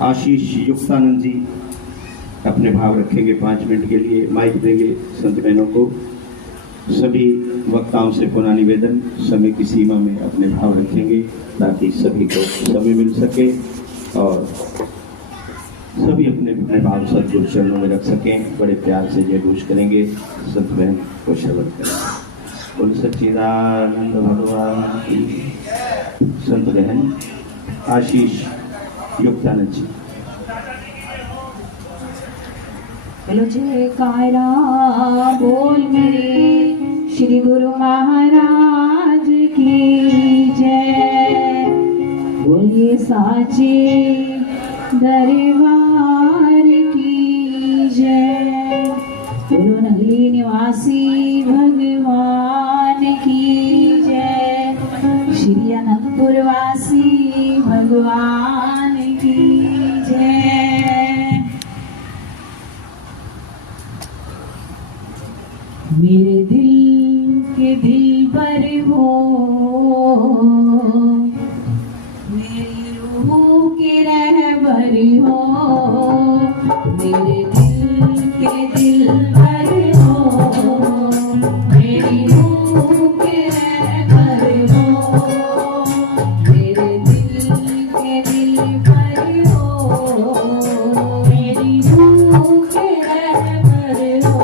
आशीष युक्तानंद जी अपने भाव रखेंगे 5 मिनट के लिए, माइक देंगे संत बहनों को। सभी वक्ताओं से पुनः निवेदन, समय की सीमा में अपने भाव रखेंगे ताकि सभी को समय मिल सके और सभी अपने अपने भाव सदगुरु चरणों में रख सकें। बड़े प्यार से जय घोष करेंगे, संत बहन को शब्द करें। बोल सच्चिदानंद भगवान की। संत बहन आशीष युक्तानंद जी। बोलो जयकारा बोल मेरे श्री गुरु महाराज की जय। बोलिए साचे दरबार की जय। बोलो नगली निवासी भगवान की जय। श्री अनंतपुर वासी भगवान की जय। मेरे दिल के दिल पर हो, मेरी रूह के रहबर हो। मेरे दिल के दिल पर हो, मेरी रूह के रहबर हो। मेरे दिल के दिल पर हो, मेरी रूह के रहबर हो।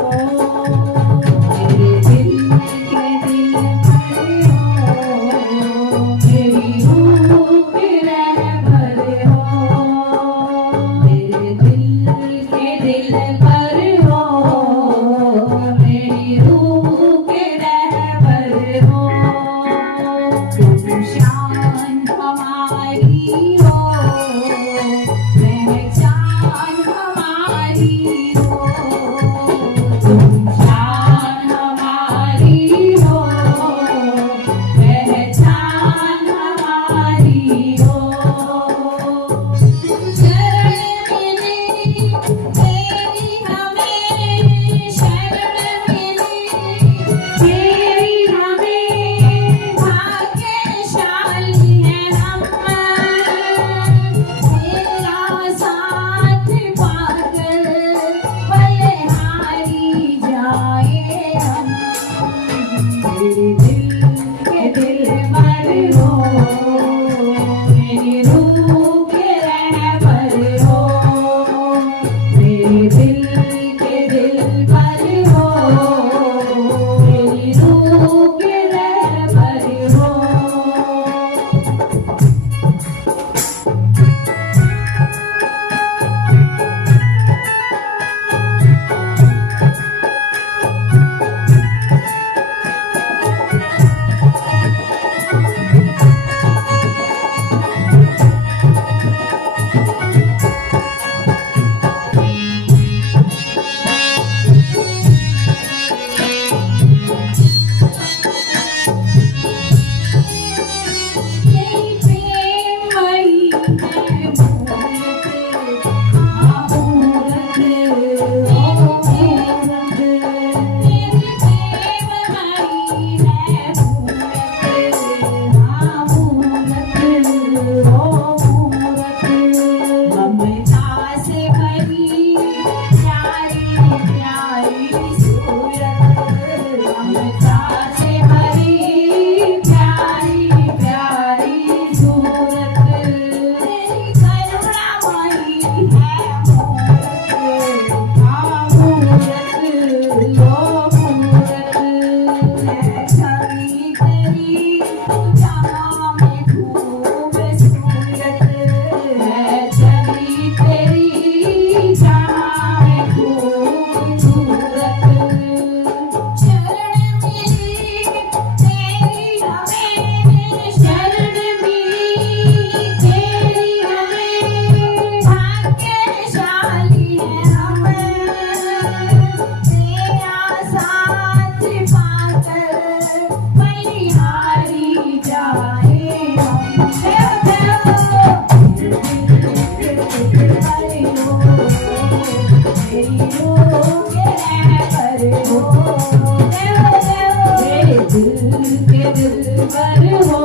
पर हो,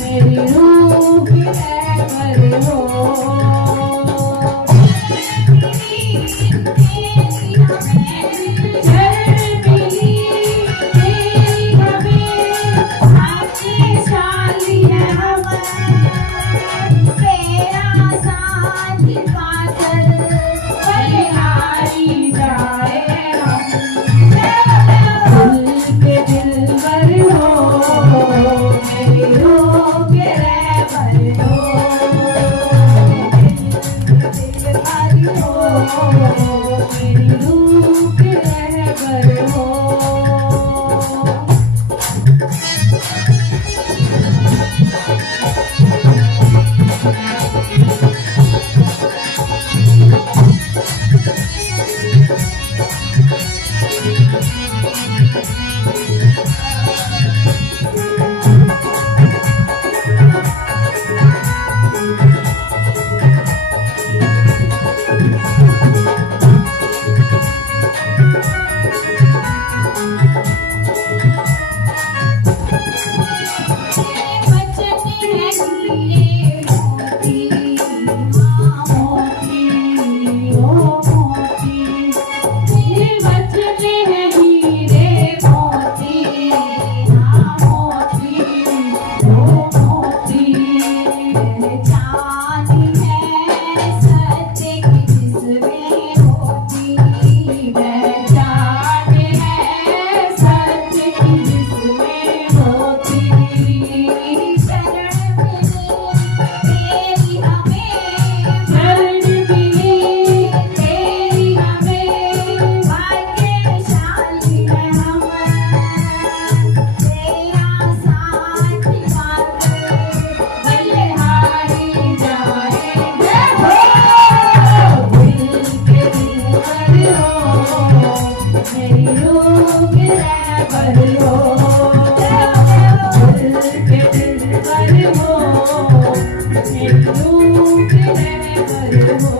मेरी रूह की रहबर हो। रहबर हो, मेरी रूह के रहबर हो।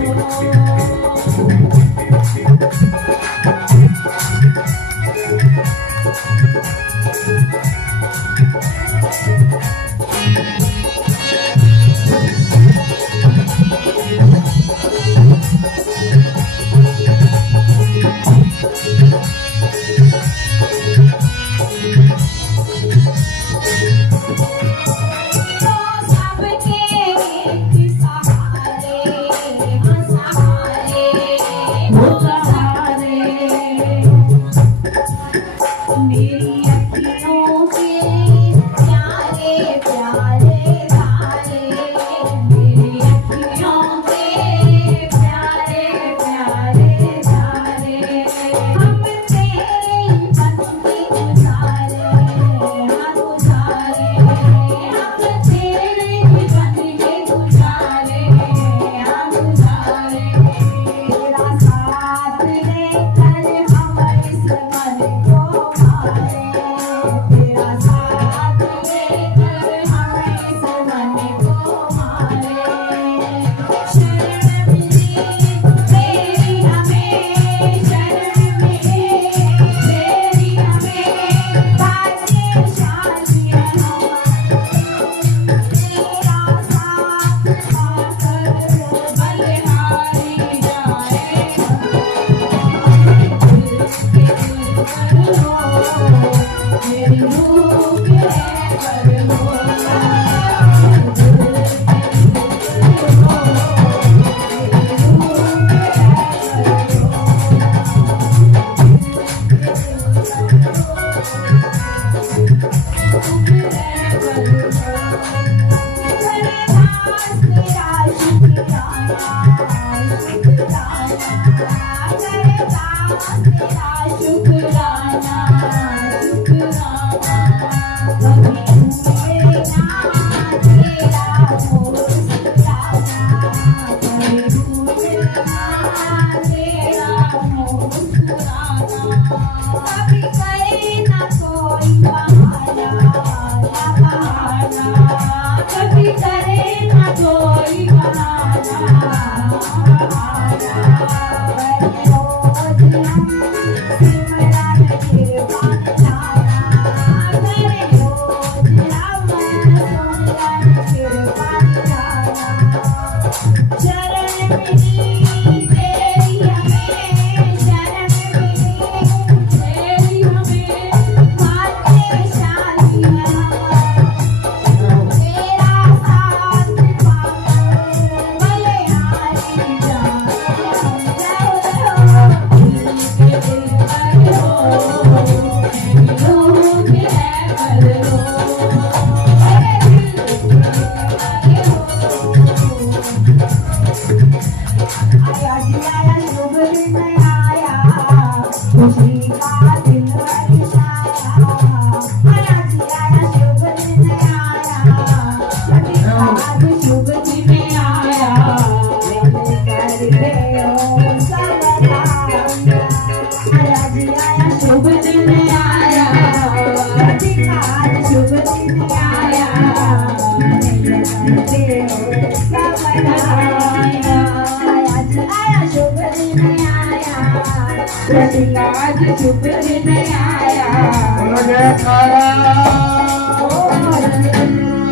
आज शुभ दिन आया,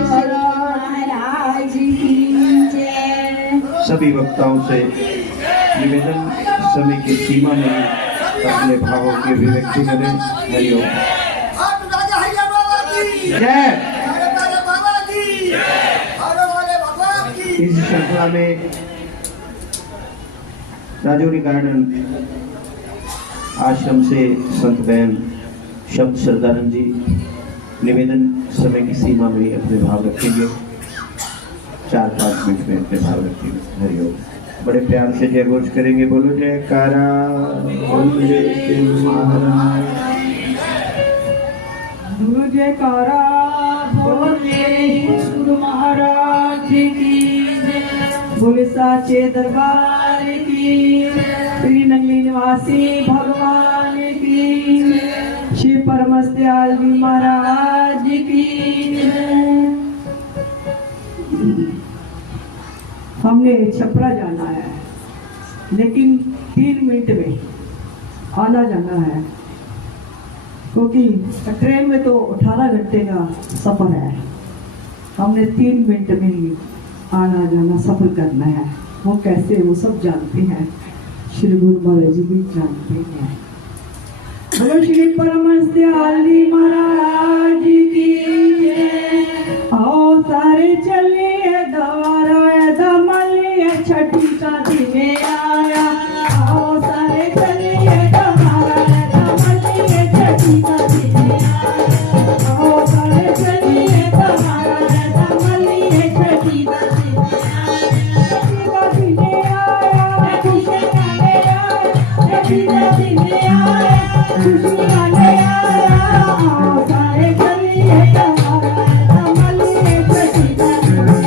महाराज की जय। सभी वक्ताओं से निवेदन, समय की सीमा में अपने भावों की अभिव्यक्ति करें। हरिओम जय। इस श्रृंखला में राजौरी गार्डन आश्रम से संत बहन शब्द श्रद्धानंद जी निवेदन, समय की सीमा में अपने भाव रखेंगे। 4-5 मिनट में अपने भाव रखेंगे। हरिओम। बड़े प्यार से जय घोष करेंगे। बोलो जयकारा बोले महाराज, बोलो जयकारा बोले गुरु महाराज की जय। बोले साचे दरबार की, श्री नंगली निवासी भगवान की, श्री परमस्त्याल जी महाराज की। हमने छपरा जाना है, लेकिन 3 मिनट में आना जाना है, क्योंकि ट्रेन में तो 18 घंटे का सफर है। हमने 3 मिनट में ही आना जाना सफर करना है। वो कैसे, वो सब जानते हैं, श्री गुरु महाराज जी भी जानते हैं। बोलो श्री परमहंस दयाली महाराज की जय। आओ सारे चलिए द्वारा दमलिए छठी का दिन आया। आओ सारे चलिए द्वारा दमलिए छठी का दिन आया। आओ सारे चलिए द्वारा दमलिए छठी का दिन आया। छठी का दिन आया, खुशी का दिन आया। छठी का दिन आया, खुशी का दिन आया। आओ सारे चलिए द्वारा दमलिए छठी का दिन आया।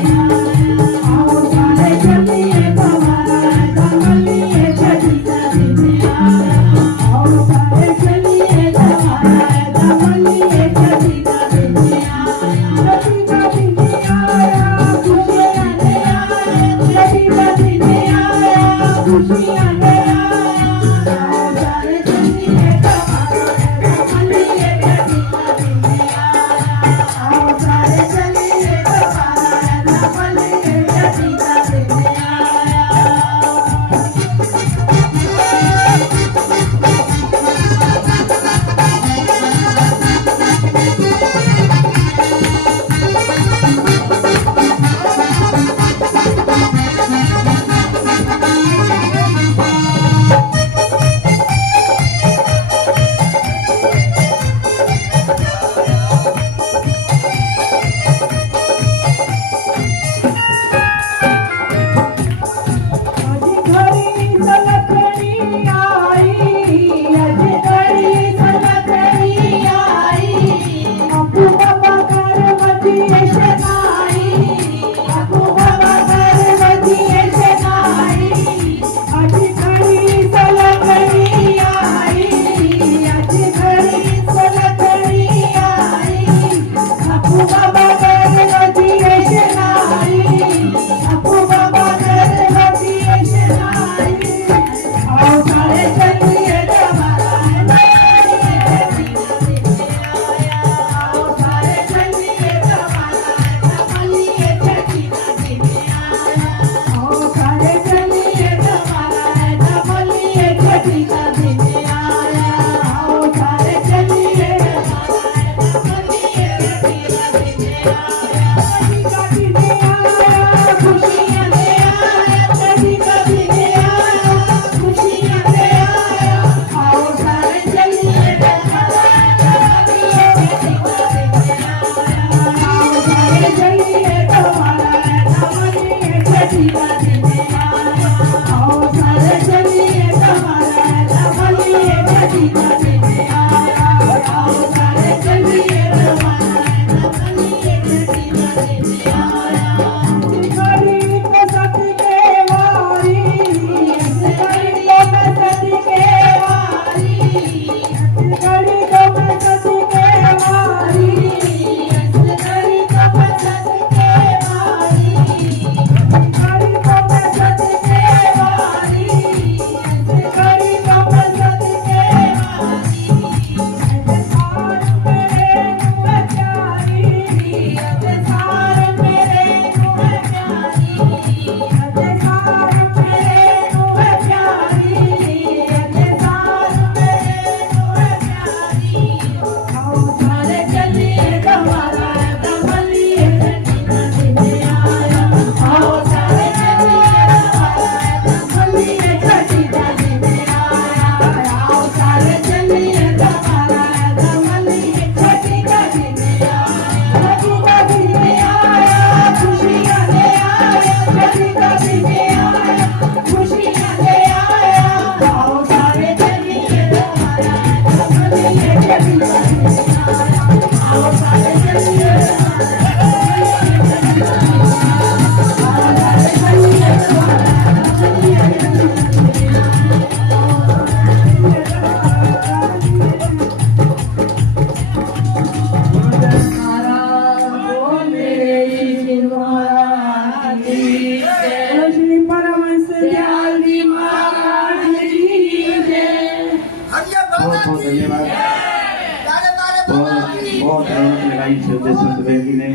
संत बहन जी ने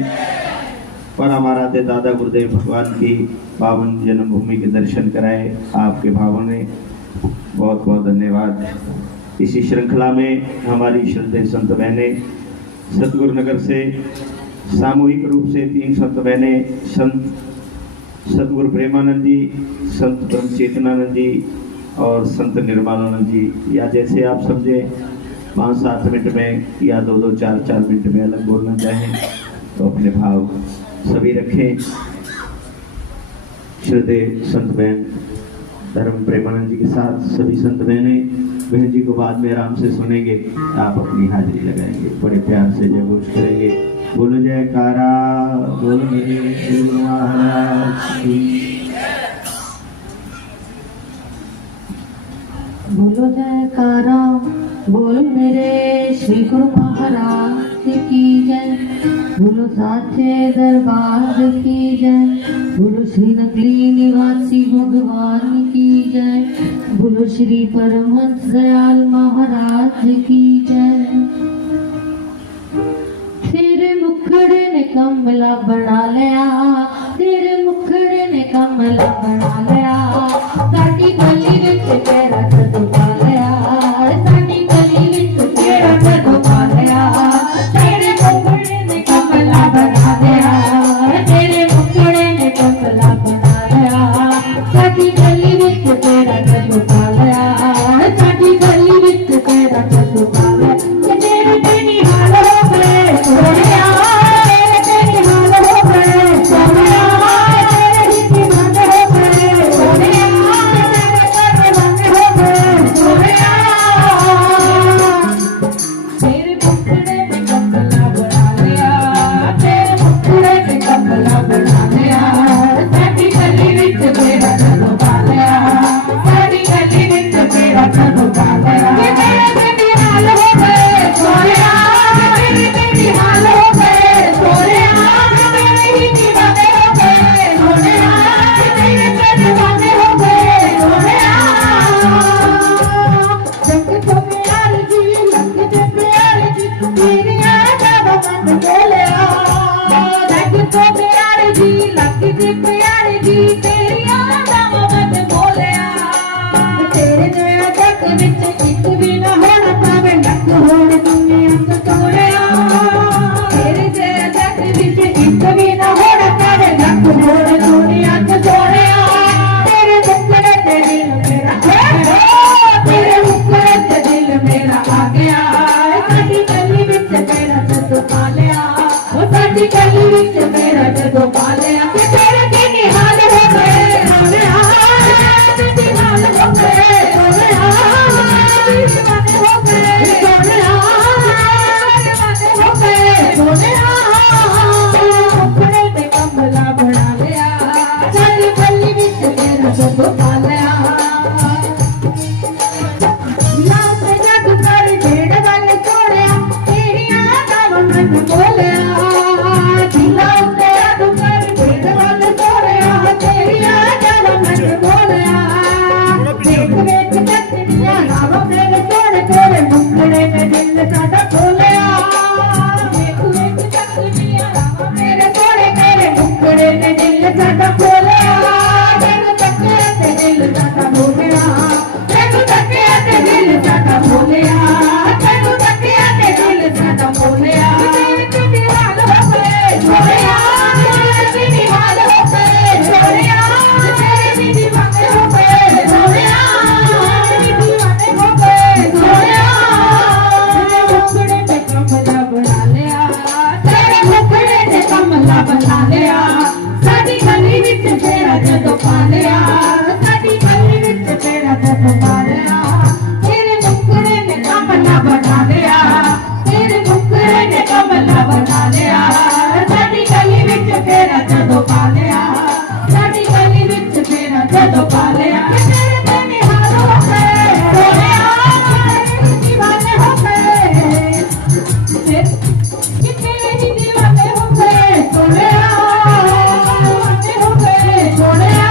पर हमारा दे दादा गुरुदेव भगवान की पावन जन्मभूमि के दर्शन कराए, आपके भावों ने बहुत बहुत धन्यवाद। इसी श्रृंखला में हमारी श्रद्धेय संत बहनें सतगुरु नगर से सामूहिक रूप से 3 संत बहनें, संत सतगुरु प्रेमानंद जी, संत ब्रह्म चेतनानंद जी और संत निर्मलानंद जी, या जैसे आप समझे 5-7 मिनट में या 2-2, 4-4 मिनट में अलग बोलना चाहें तो अपने भाव सभी रखें। श्रद्धेय संत बहन धर्म प्रेमानंद जी के साथ सभी संत बहन जी को बाद में आराम से सुनेंगे, आप अपनी हाजिरी लगाएंगे, बड़े प्यार से जय घोष करेंगे। बोलो जयकारा, बोलो मेरे श्री गुरु महाराज की। बोलो जयकारा, बोल मेरे श्री गुरु महाराज की जय। बोलो साचे दरबार की जय। बोलो श्री नकली निवासी भगवान की जय। बोलो श्री परमहंस दयाल महाराज की जय। तेरे मुखड़े ने कमला बना लिया, तेरे मुखड़े ने कमला बना लिया, साडी गली विच तेरा कदू पा लिया, साडी गली विच तेरा कदू पा लिया, तेरे मुखड़े ने कमला बना लिया, तेरे मुखड़े ने कमला बना लिया, साडी गली विच तेरा कदू पा लिया, साडी गली विच तेरा कदू पा लिया। तेरे ते निहाल हो गए सोनिया, तेरे निहाल हो गए सोनिया, तेरे दीवाने हो गए सोनिया, तेरे दीवाने हो गए सोनिया। तेरे मुखड़े में कमला बना लिया, तेरे मुखड़े में कमला बना लिया, साडी गली विच तेरा कदू पा लिया, साडी गली विच तेरा कदू पा लिया। तेरे निहाल हो गए सोनिया, तेरे निहाल हो गए सोनिया, तेरे दीवाने हो गए सोनिया, तेरे दीवाने हो गए सोनिया। जग तो प्यार जी, लग ते प्यार जी, तेरिया जब मन बोलिया, जग तो प्यार जी, लग ते प्यार जी, तेरिया जब मन बोलिया। तेरे जया जग विच इक भी ना होना पावे, लख होण दुनिया तो तोड़िया, तेरे जया जग विच इक भी ना होना पावे, लख होण दुनिया तो तोड़िया। तेरे मुखड़े ते दिल मेरा तेरे मुखड़े ते दिल मेरा आ गया, साडी गली विच तेरा जदों पा लिया, ओ साडी गली विच मेरा जदों पा लिया। तेरे की निहाल हो गए सोनिया, तेरे निहाल हो गए सोनिया, तेरे दीवाने हो गए सोनिया, तेरे दीवाने हो गए सोनिया। मुखड़े में कमला बना लिया, साडी गली विच तेरा जदों पा लिया। लाल जग कर जेड़ वल छोड़िया, तेरिया गल मन बोलिया, लाल जग कर जेड़ वल छोड़िया, तेरिया गल मन बोलिया। देख वेख तकनिया नाम मेरे सोने, तेरे मुखड़े में दिल साडा खोलिया, देख वेख तकनिया नाम मेरे सोने, तेरे मुखड़े में दिल साडा खोलिया। तेनू तकिया ते दिल साडा बोलिया, तेनू तकिया ते दिल साडा बोलिया, तेनू तकिया ते दिल साडा बोलिया। तेरे निहाल हो गए सोनिया, तेरे निहाल हो गए सोनिया, तेरे दीवाने हो गए सोनिया, तेरे दीवाने हो गए सोनिया। तेरे मुखड़े पे कमला बना लिया, तेरे मुखड़े पे कमला बना लिया, साडी गली विच तेरा जदों पा लिया, साडी गली विच तेरा जदों पा लिया। तेरे मुखड़े ने कमला बना लिया, तेरे मुखड़े ने कमला बना लिया, साडी गली विच तेरा जदों पा लिया, साडी गली विच तेरा जदों पा लिया। तेरे ते निहाल हो गए सोनिया, तेरे दीवाने हो गए, तेरे ही दीवाने हो गए सोनिया, दीवाने हो गए सोनिया।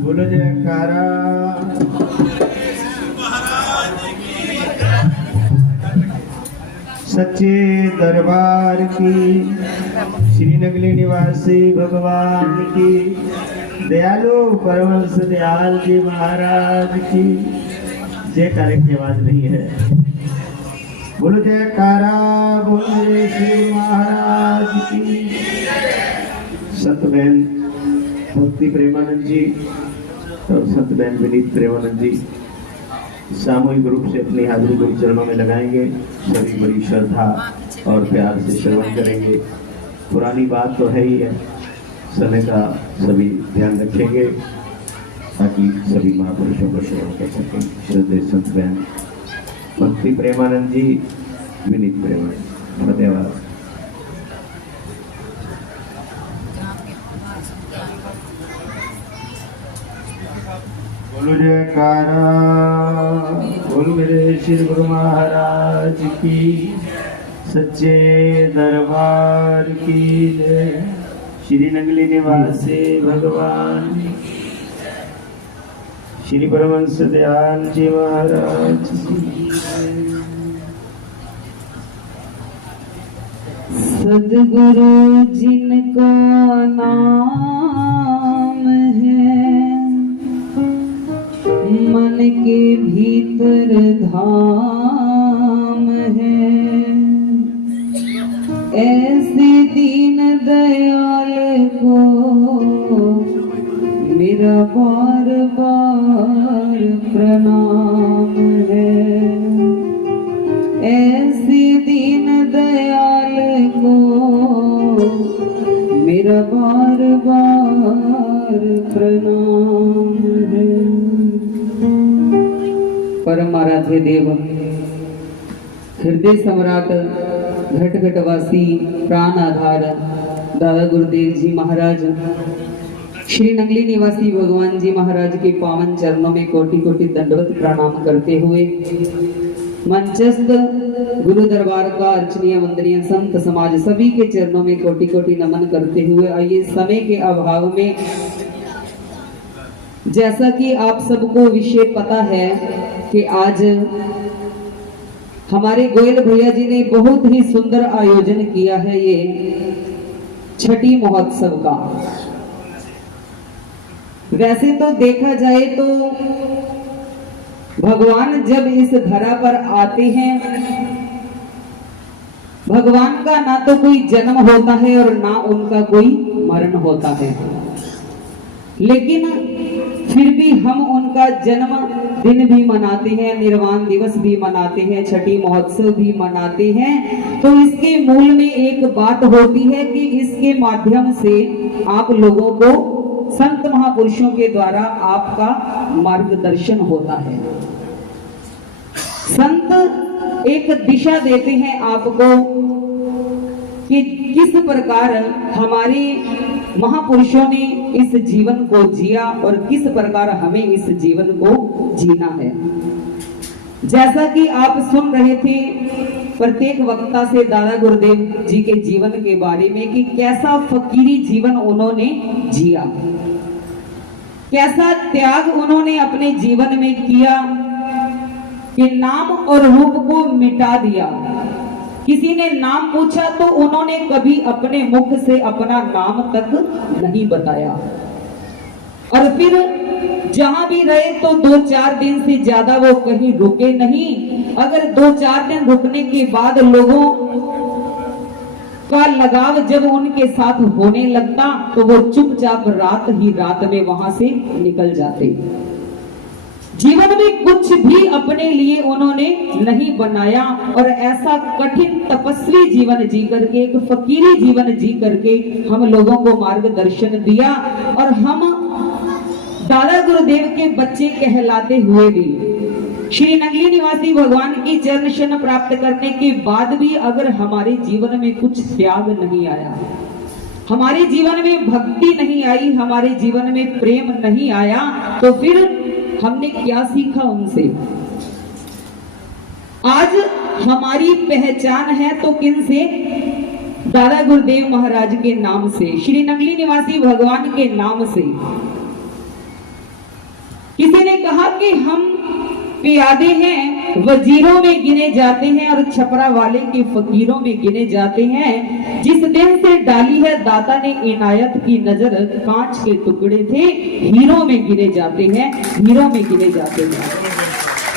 बोलो जयकारा। सच्चे दरबार की, श्री नगली निवासी भगवान की, दयालु परमहंस दयाल जी महाराज की। जयकारे की आवाज नहीं है। बोलो जयकारा, बोलो जय श्री महाराज की। संत बहन भक्ति प्रेमानंद जी और संत बहन विनीत प्रेमानंद जी सामूहिक रूप से अपनी हाजिरी गुरु चरणों में लगाएंगे। सभी बड़ी श्रद्धा और प्यार से श्रवण करेंगे। पुरानी बात तो है ही है, समय का सभी ध्यान रखेंगे ताकि सभी महापुरुषों को श्रवण कर सकें। श्रद्धेय संत बहन भक्ति प्रेमानंद जी, विनीत प्रेमानंद, धन्यवाद। बोलो जयकारा, बोलो मेरे श्री गुरु महाराज की, सच्चे दरबार की जय। श्री नगली निवासी भगवान श्री परमहंस दयाल जी महाराज की। सद्गुरु जिनका नाम है, मन के भीतर धाम है। ऐसे दीन दयाल को मेरा बार बार प्रणाम है। ऐसे दीन दयाल को मेरा बार बार प्रणाम है। परम आराध्य देव, हृदय सम्राट, घट घटवासी, प्राण आधार दादा गुरुदेव जी महाराज, श्री नगली निवासी भगवान जी महाराज के पावन चरणों में कोटि कोटि दंडवत प्रणाम करते हुए मंचस्थ गुरु दरबार का अर्चनीय वंदनीय संत समाज सभी के चरणों में कोटि कोटि नमन करते हुए आइए समय के अभाव में, जैसा कि आप सबको विषय पता है कि आज हमारे गोयल भैया जी ने बहुत ही सुंदर आयोजन किया है ये छठी महोत्सव का। वैसे तो देखा जाए तो भगवान जब इस धरा पर आते हैं, भगवान का ना तो कोई जन्म होता है और ना उनका कोई मरण होता है, लेकिन फिर भी हम उनका जन्म दिन भी मनाते हैं, निर्वाण दिवस भी मनाते हैं, छठी महोत्सव भी मनाते हैं। तो इसके मूल में एक बात होती है कि इसके माध्यम से आप लोगों को संत महापुरुषों के द्वारा आपका मार्गदर्शन होता है। संत एक दिशा देते हैं आपको कि किस प्रकार हमारे महापुरुषों ने इस जीवन को जिया और किस प्रकार हमें इस जीवन को जीना है। जैसा कि आप सुन रहे थे प्रत्येक वक्ता से दादा गुरुदेव जी के जीवन के बारे में कि कैसा फकीरी जीवन उन्होंने जिया, कैसा त्याग उन्होंने अपने जीवन में किया कि नाम और रूप को मिटा दिया। किसी ने नाम पूछा तो उन्होंने कभी अपने मुख से अपना नाम तक नहीं बताया, और फिर जहां भी रहे तो 2-4 दिन से ज्यादा वो कहीं रुके नहीं। अगर 2-4 दिन रुकने के बाद लोगों का लगाव जब उनके साथ होने लगता तो वो चुपचाप रात ही रात में वहां से निकल जाते। जीवन में कुछ भी अपने लिए उन्होंने नहीं बनाया और ऐसा कठिन तपस्वी जीवन जी करके, एक फकीरी जीवन जी करके हम लोगों को मार्गदर्शन दिया। और हम दादा गुरुदेव के बच्चे कहलाते हुए भी श्री नगली निवासी भगवान की चरण शरण प्राप्त करने के बाद भी अगर हमारे जीवन में कुछ त्याग नहीं आया, हमारे जीवन में भक्ति नहीं आई, हमारे जीवन में प्रेम नहीं आया, तो फिर हमने क्या सीखा उनसे। आज हमारी पहचान है तो किनसे? दादा गुरुदेव महाराज के नाम से, श्री नंगली निवासी भगवान के नाम से। किसी ने कहा कि हम प्यादे हैं, वजीरों में गिने जाते हैं और छपरा वाले के फकीरों में गिने जाते हैं। जिस दिन से डाली है दाता ने इनायत की नजर, कांच के टुकड़े थे, हीरों में गिने जाते हैं, हीरों में गिने जाते हैं।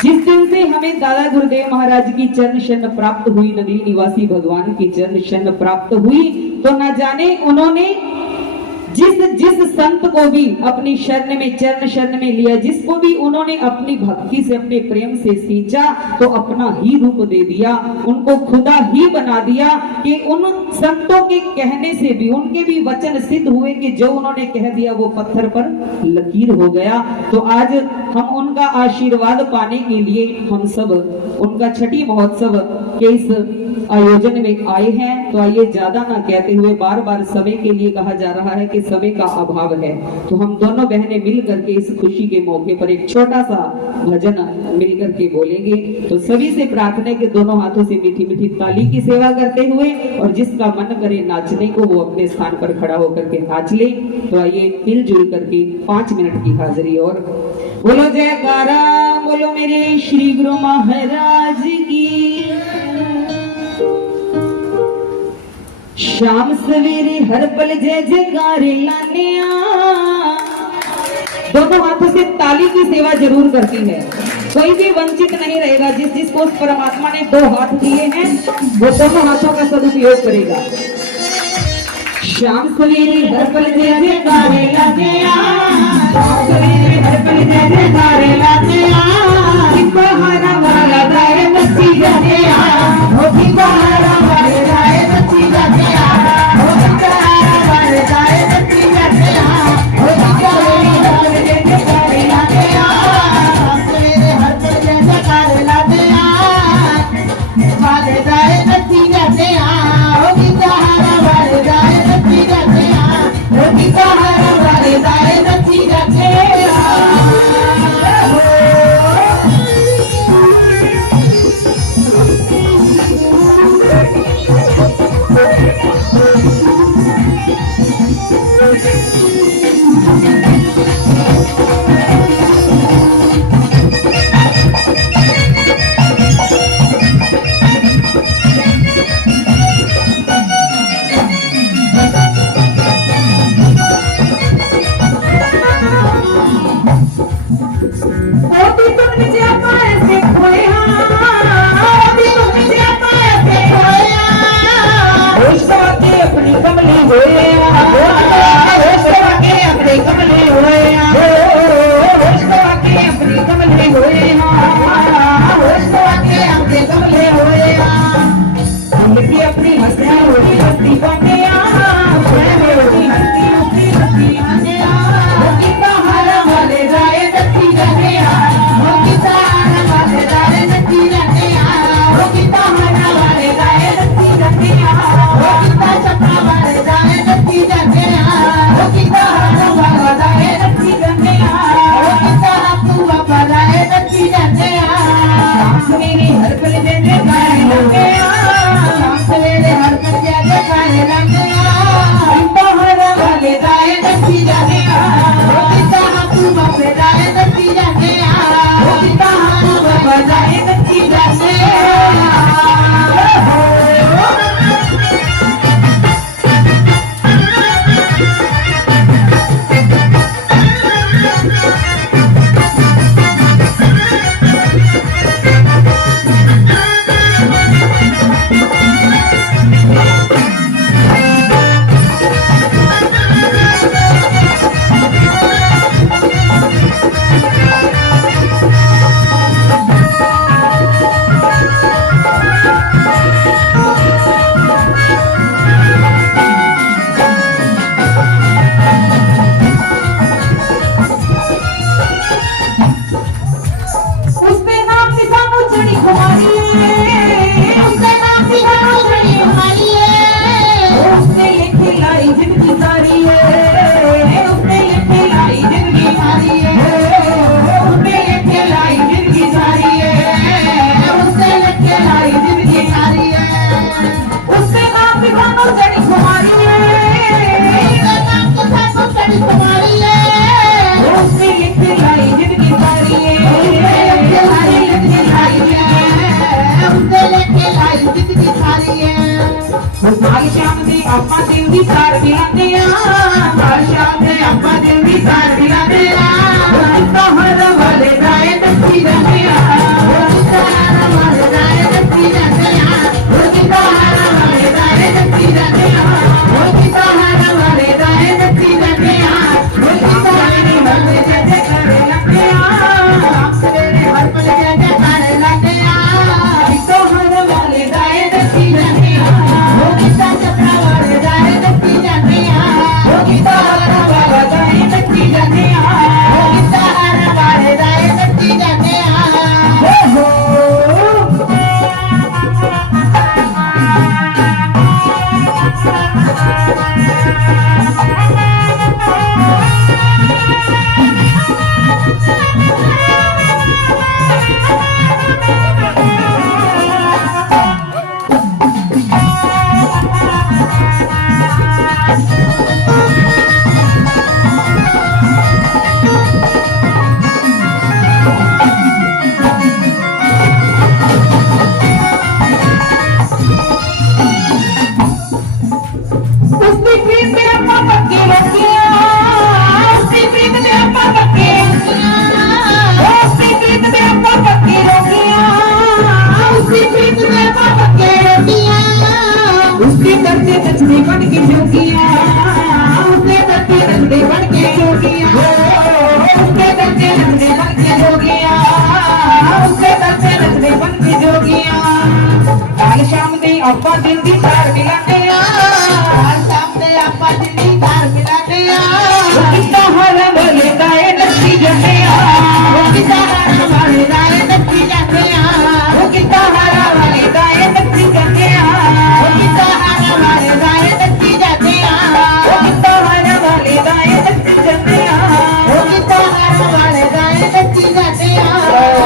जिस दिन से हमें दादा गुरुदेव महाराज की चरण शरण प्राप्त हुई, नगली निवासी भगवान की चरण शरण प्राप्त हुई, तो न जाने उन्होंने जिस संत को भी अपनी शरण में, चरण शरण में लिया, जिसको भी उन्होंने अपनी भक्ति से, अपने प्रेम से सींचा, तो अपना ही रूप दे दिया, उनको खुदा ही बना दिया। कि उन संतों के कहने से भी, उनके भी वचन सिद्ध हुए कि जो उन्होंने कह दिया वो पत्थर पर लकीर हो गया। तो आज हम उनका आशीर्वाद पाने के लिए हम सब उनका छठी महोत्सव के इस आयोजन में आए हैं। तो आइए ज्यादा ना कहते हुए, बार बार समय के लिए कहा जा रहा है कि समय का अभाव है, तो हम दोनों बहनें मिल करके इस खुशी के मौके पर एक छोटा सा भजन मिल करके बोलेंगे। तो सभी से प्रार्थना है कि दोनों हाथों से मीठी मीठी ताली की सेवा करते हुए, और जिसका मन करे नाचने को वो अपने स्थान पर खड़ा होकर के नाच ले। तो आइए मिलजुल करके 5 मिनट की हाजिरी। और बोलो जयकारा, बोलो मेरे श्री गुरु महाराज की। शाम सवेरे हर पल जय जयकारे लाने आ। दोनों हाथों से ताली की सेवा जरूर करती है, कोई भी वंचित नहीं रहेगा। जिसको उस परमात्मा ने 2 हाथ दिए हैं, वो दोनों हाथों का सदुपयोग करेगा। शाम सवेरे हर पल जय जयकारे लाने आ, शाम सवेरे हर पल जय जयकारे लाने आ। बहारा वाला दाए बच्ची जाने आ, हो बहारा वाले दाए बच्ची जाने आ, हो बहारा वाले दाए बच्ची जाने आ, हो बहारा वाले जय जयकारे लाने आ। शाम सवेरे हर पल जय जयकारे लाने आ, वाले दाए बच्ची जाने आ, हो बहारा वाले दाए बच्ची जाने आ, हो बहारा वाले दाए दिल दी तार मिलाते हर शाम ते आपां दिल दी तार मिलाते किता हर वाले दाए दस्सी जाते किता हर वाले दाए दस्सी जाते किता हर वाले दाए दस्सी जाते किता हर वाले दाए दस्सी जाते किता मेरी हर जगह करे लगते मेरे हर पल जगह करे लगते किता हर वाले दाए दस्सी जाते किता चपरा वाले दाए दस्सी जाते किता हर वाले दाए दस्सी जाते किता हर वाले दाए दस्सी जाते उसके करते नचने बन के जोगिया उसके करते नचने बन के जोगिया उसके करते नचने बन के जोगिया उसके करते नचने बन के जोगिया काल शाम दे आपा दिल दी तार मिलाते काल शाम दे आपा दिल दी तार मिलाते किता हर वाले दाए नची जाते किता हर वाले दाए नची जाते किता हर वाले दाए नची जाते किता हर वाले दाए नची जाते किता हर वाले दाए नची जाते किता हर वाले दाए नची जाते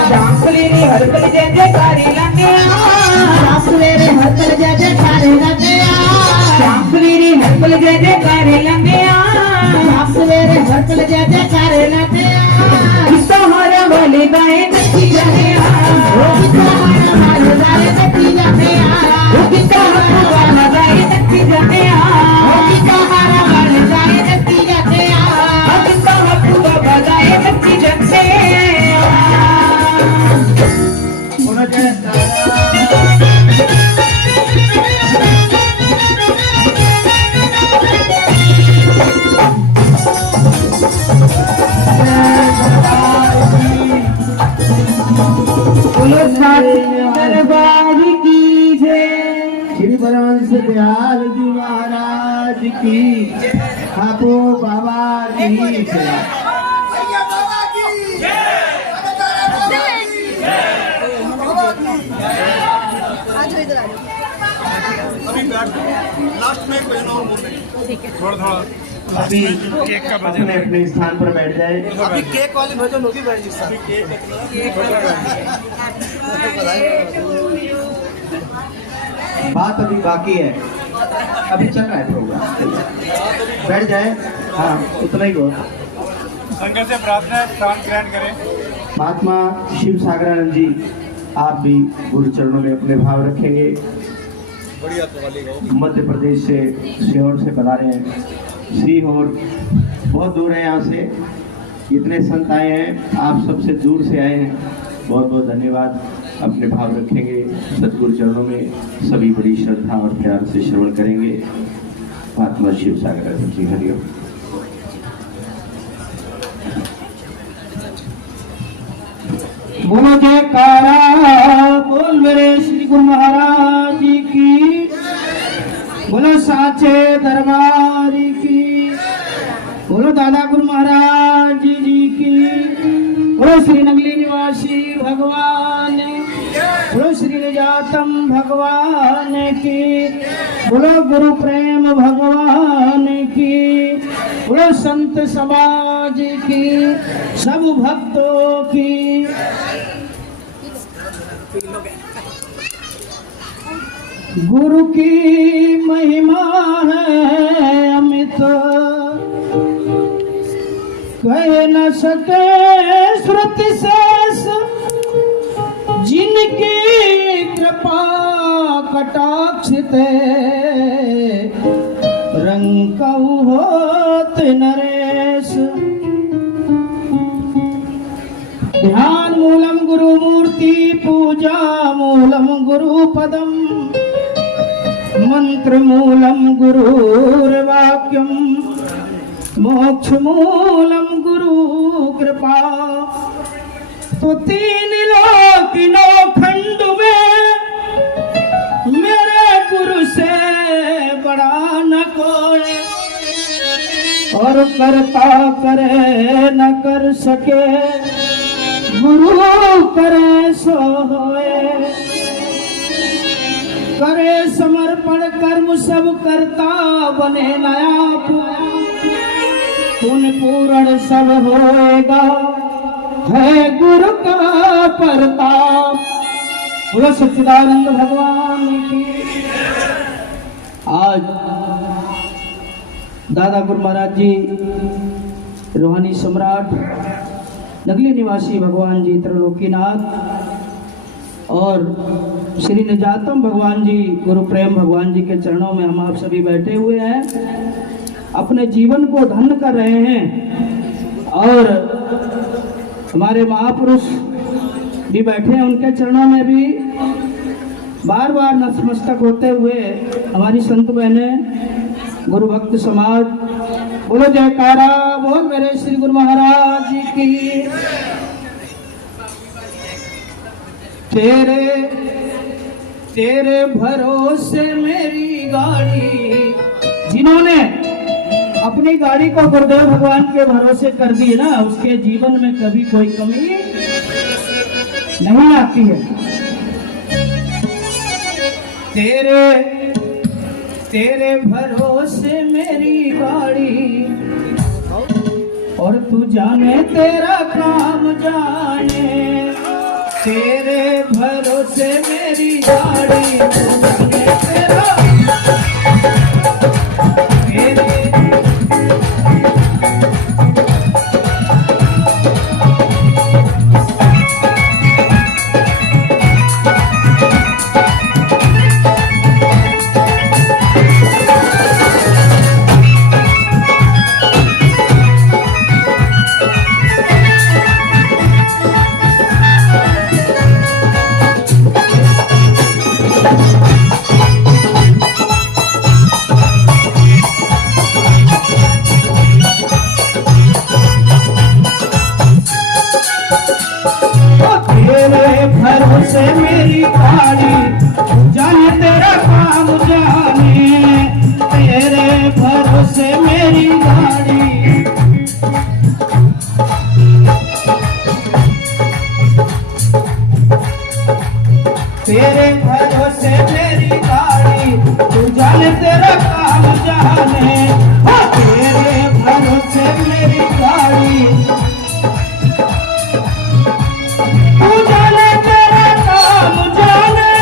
शाम सवेरे हर पल जय जयकारे लाते शाम सवेरे हर पल जय जयकारे लाते शाम सवेरे हर पल जय जयकारे लाते शाम सवेरे हर पल जय जयकारे लाते किता हर वाले दाए नची जाते किता हर वाले दाए नची जाते किता हर वाले दाए नची जाते किता हर वाले दाए नची जाते किता हर बाबा दाए नची जाते दरबार की जय श्री परमहंस दयाल जी महाराज की आपो बाबा की जय। अभी अपने अपने स्थान पर बैठ जाए। अभी केक वाले भजन होगी भाई जी साहब। बात अभी बाकी है, अभी चल रहा है प्रोग्राम। बैठ जाए, हाँ उतना ही बहुत। संगत से प्रार्थना है, स्थान ग्रहण करें। महात्मा शिव सागरानंद जी, आप भी गुरु चरणों में अपने भाव रखेंगे। मध्य प्रदेश से सीहोर से पधारे हैं। सीहोर बहुत दूर है यहाँ से, इतने संत आए हैं, आप सबसे दूर से आए हैं, बहुत बहुत धन्यवाद। अपने भाव रखेंगे सतगुरु चरणों में, सभी बड़ी श्रद्धा और प्यार से श्रवण करेंगे। महात्मा शिव सागरानंद जी, हरिओम। बोलो जयकारा बोल मेरे श्री गुरु महाराज की, बोलो साचे दरबार की, बोलो दादा गुरु महाराज जी की, बोलो श्री नगली निवासी भगवान, बोलो श्री निजातम भगवान की, बोलो गुरु प्रेम भगवान की, बोलो संत समाज की, सब भक्तों की। गुरु की महिमा है अमित, कह न सके श्रुति शेष, जिनकी कृपा कटाक्ष ते शंकौ होत नरेश। ध्यान मूलम गुरु मूर्ति पूजा मूलम गुरु पदम मंत्र मूलम गुरुर्वाक्यम मोक्ष मूलम गुरु कृपा। तो तीन लोकिनो खंड में मेरे गुरु से बड़ा न कोई, और करता करे न कर सके गुरु करे सो होए। करे समर्पण कर्म सब करता बने नया पुण्य पूर्ण सब होएगा है गुरु का प्रताप। बोलो सच्चिदानंद भगवान की। आज दादा गुरु महाराज जी रूहानी सम्राट नगली निवासी भगवान जी त्रिलोकीनाथ और श्री निजातम भगवान जी गुरु प्रेम भगवान जी के चरणों में हम आप सभी बैठे हुए हैं, अपने जीवन को धन्य कर रहे हैं। और हमारे महापुरुष भी बैठे हैं, उनके चरणों में भी बार बार नतमस्तक होते हुए हमारी संत बहनें गुरु भक्त समाज बोलो जयकारा बोल मेरे श्री गुरु महाराज जी की। तेरे भरोसे मेरी गाड़ी, जिन्होंने अपनी गाड़ी को गुरुदेव भगवान के भरोसे कर दी ना, उसके जीवन में कभी कोई कमी नहीं आती है। तेरे भरोसे मेरी गाड़ी, और तू जाने तेरा काम जाने। तेरे भरोसे मेरी गाड़ी, तू जाने तेरा भरोसे मेरी गाड़ी, जाने तेरा काम जाने। तेरे भरोसे मेरी गाड़ी, तेरे भरोसे मेरी गाड़ी, तू जाने तेरा काम जाने। तेरे भरोसे मेरी गाड़ी, तू जाने तेरा काम जाने।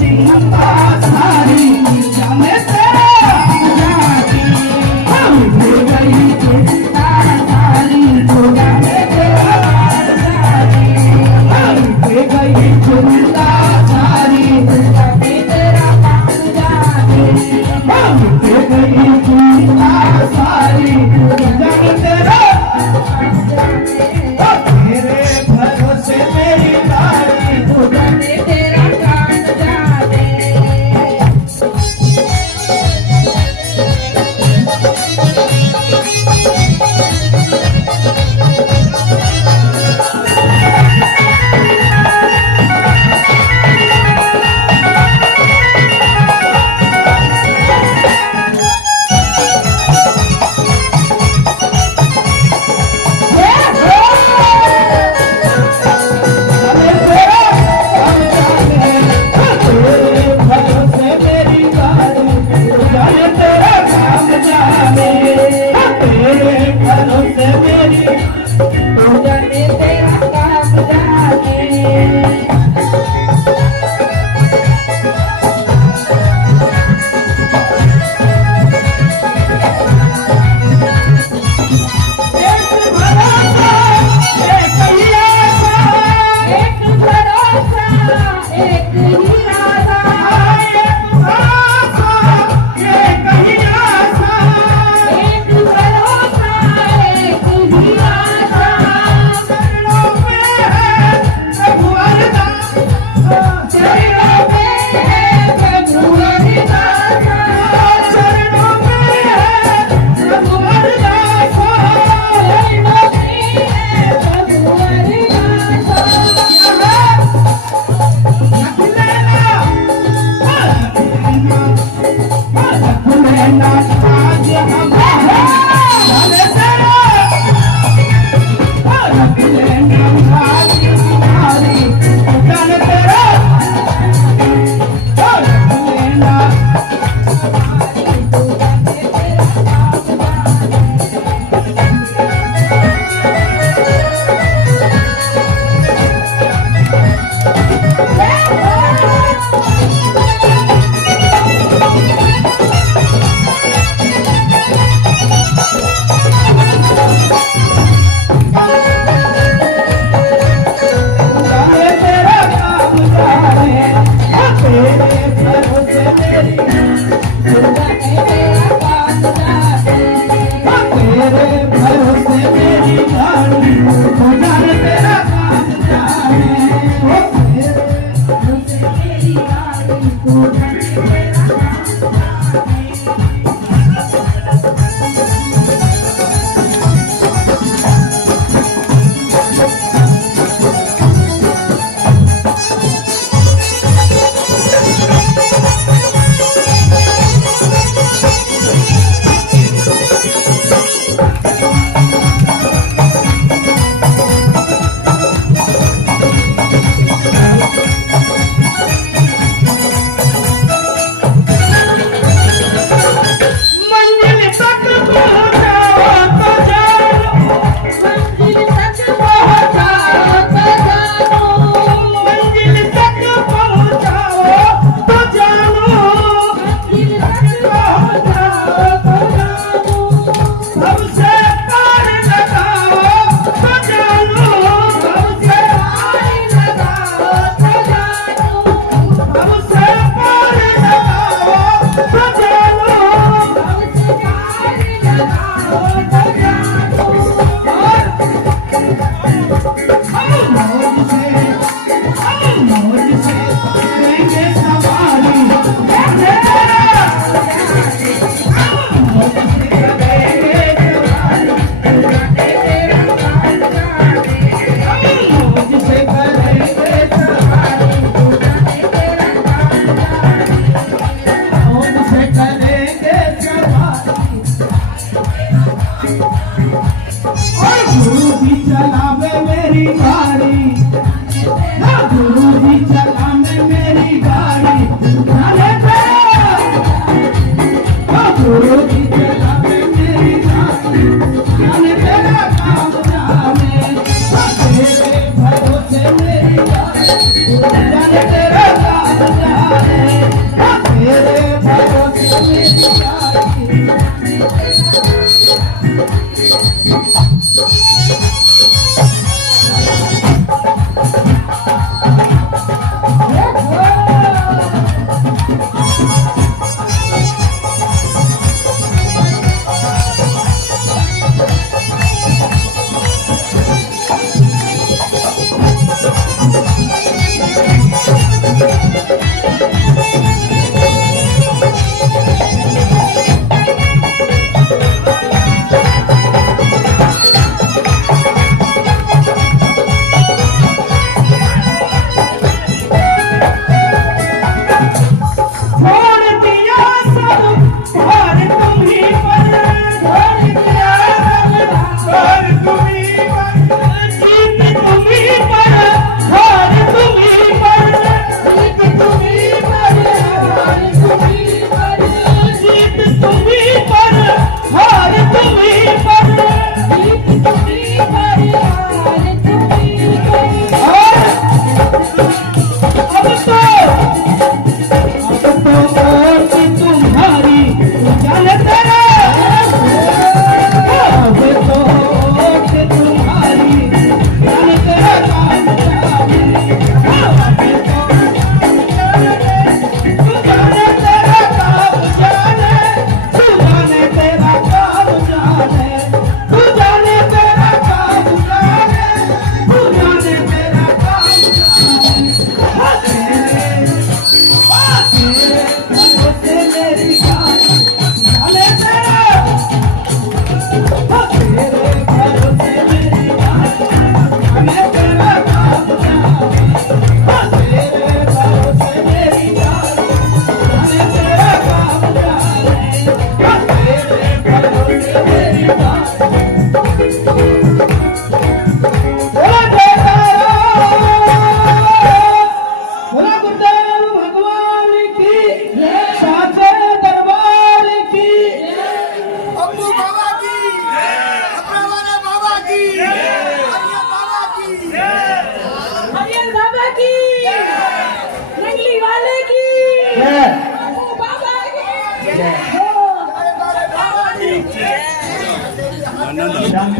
चिंता सारी जाने तेरा जाती, मिट गई चिंता सारी तो जाने तेरा जाती, मिट गई चिंता सारी जाने तेरा जाती, मिट गई चिंता सारी जाने तेरा, तेरे भरोसे मेरी गाड़ी तो जाने तेरा काट जाने।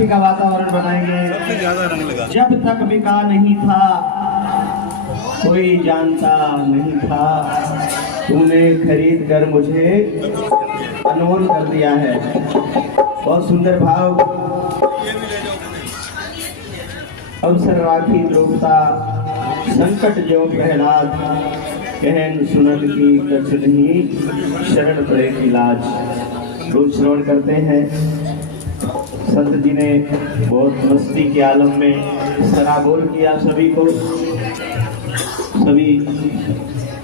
भक्ति का वातावरण बनाएंगे। सबसे ज्यादा रंग लगा। जब तक बिका नहीं था कोई जानता नहीं था, तूने खरीद कर मुझे अनमोल कर दिया है। बहुत सुंदर भाव। अवसर राखी द्रोपता संकट जो प्रहलाद, कहन सुनन की कछ नहीं शरण पड़े की लाज। रोज श्रवण करते हैं। संत जी ने बहुत मस्ती के आलम में सराबोर किया सभी को। सभी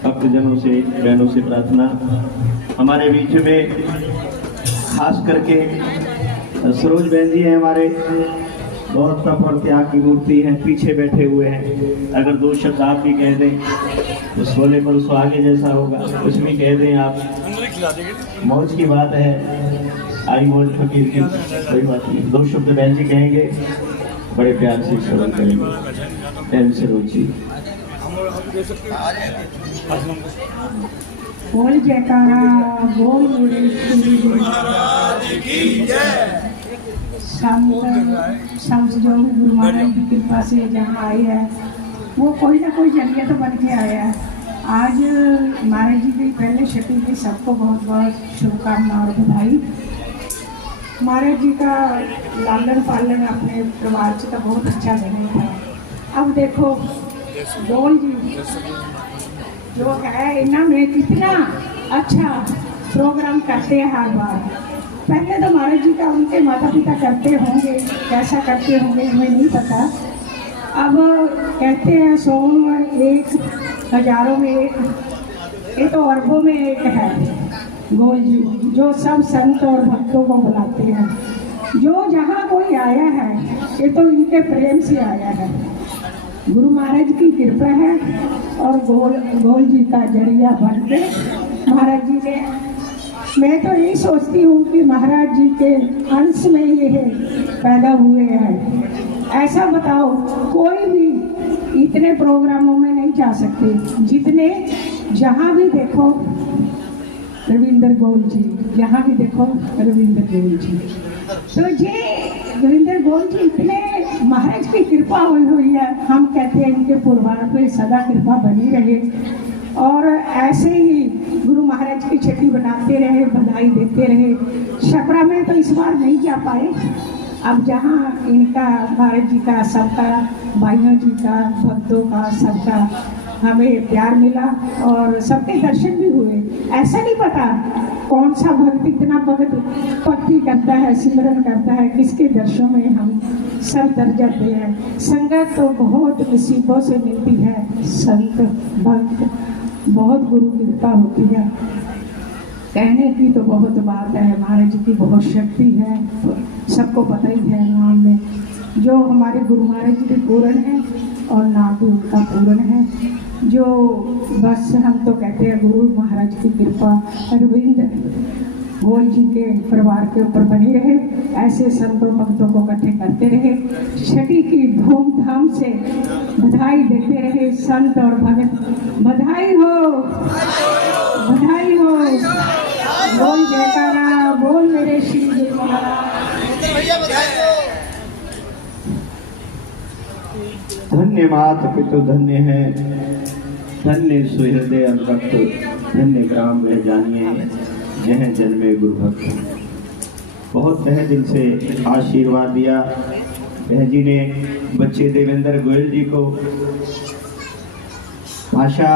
भक्तजनों से, बहनों से प्रार्थना, हमारे बीच में खास करके सरोज बहन जी हैं, हमारे बहुत तप और त्याग की मूर्ति हैं, पीछे बैठे हुए हैं। अगर दो शब्द आप भी कह दें तो सोले पर सुहागे जैसा होगा। कुछ भी कह दें आप, मौज की बात है। आई मौज फकीर की, कोई बात नहीं। दो शब्द बहन जी कहेंगे, बड़े प्यार से श्रवण करेंगे। बहन सरोज जी। बोल जयकारा बोल मेरे श्री गुरु संत जो गुरु महाराज की कृपा से जहाँ आए हैं वो कोई ना कोई जरिया तो बन के आया है। आज महाराज जी की पहले शक्ति की सबको बहुत बहुत शुभकामना और बधाई। महाराज जी का लालन पालन अपने परिवार से तो बहुत अच्छा नहीं था। अब देखो बोल जी जो है इन्होंने कितना अच्छा प्रोग्राम करते हैं हर बार। पहले तो महाराज जी का उनके माता पिता करते होंगे, कैसा करते होंगे हमें नहीं पता। अब कहते हैं 100 में एक, हजारों में एक, ये तो अरबों में एक है गोल जी, जो सब संत और भक्तों को बुलाते हैं। जो जहाँ कोई आया है ये तो इनके प्रेम से आया है। गुरु महाराज की कृपा है और गोल जी का जरिया बन के महाराज जी ने, मैं तो यही सोचती हूँ कि महाराज जी के अंश में ये पैदा हुए हैं। ऐसा बताओ कोई भी इतने प्रोग्रामों में नहीं जा सकते जितने, जहाँ भी देखो रविंद्र गोल जी, जहाँ भी देखो रविंद्र गोल जी। तो ये रविंद्र गोल जी इतने महाराज की कृपा हुई है। हम कहते हैं इनके परिवार पे सदा कृपा बनी रहे और ऐसे ही गुरु महाराज की छठी बनाते रहे, बधाई देते रहे। छपरा में तो इस बार नहीं जा पाए। अब जहाँ इनका महाराज जी का, सबका, भाइयों जी का, भक्तों का, सबका हमें प्यार मिला और सबके दर्शन भी हुए। ऐसा नहीं पता कौन सा भक्त इतना भक्ति करता है, सिमरन करता है, किसके दर्शनों में हम सब तर जाते हैं। संगत तो बहुत नसीबों से मिलती है, संत भक्त बहुत गुरु कृपा होती है। कहने की तो बहुत बात है, महाराज जी की बहुत शक्ति है, सबको पता ही है। नाम में जो हमारे गुरु महाराज जी के पूर्ण है और नाम भी उनका पूर्ण है। जो बस हम तो कहते हैं गुरु महाराज की कृपा अरविंद गोल जी के परिवार के ऊपर बनी रहे। ऐसे संतों भक्तों को इकट्ठे करते रहे, छठी की धूमधाम से बधाई देते रहे संत और भगत। बधाई हो, बधाई हो। बोल जयकारा बोल मेरे श्री गुरु महाराज। धन्य मात पितु धन्य है, धन्य सुहृदय अनुरक्त, धन्य ग्राम में जानिए जह जन्मे गुरु भक्त। बहुत तहे दिल से आशीर्वाद दिया बहन जी ने बच्चे देवेंद्र गोयल जी को। भाषा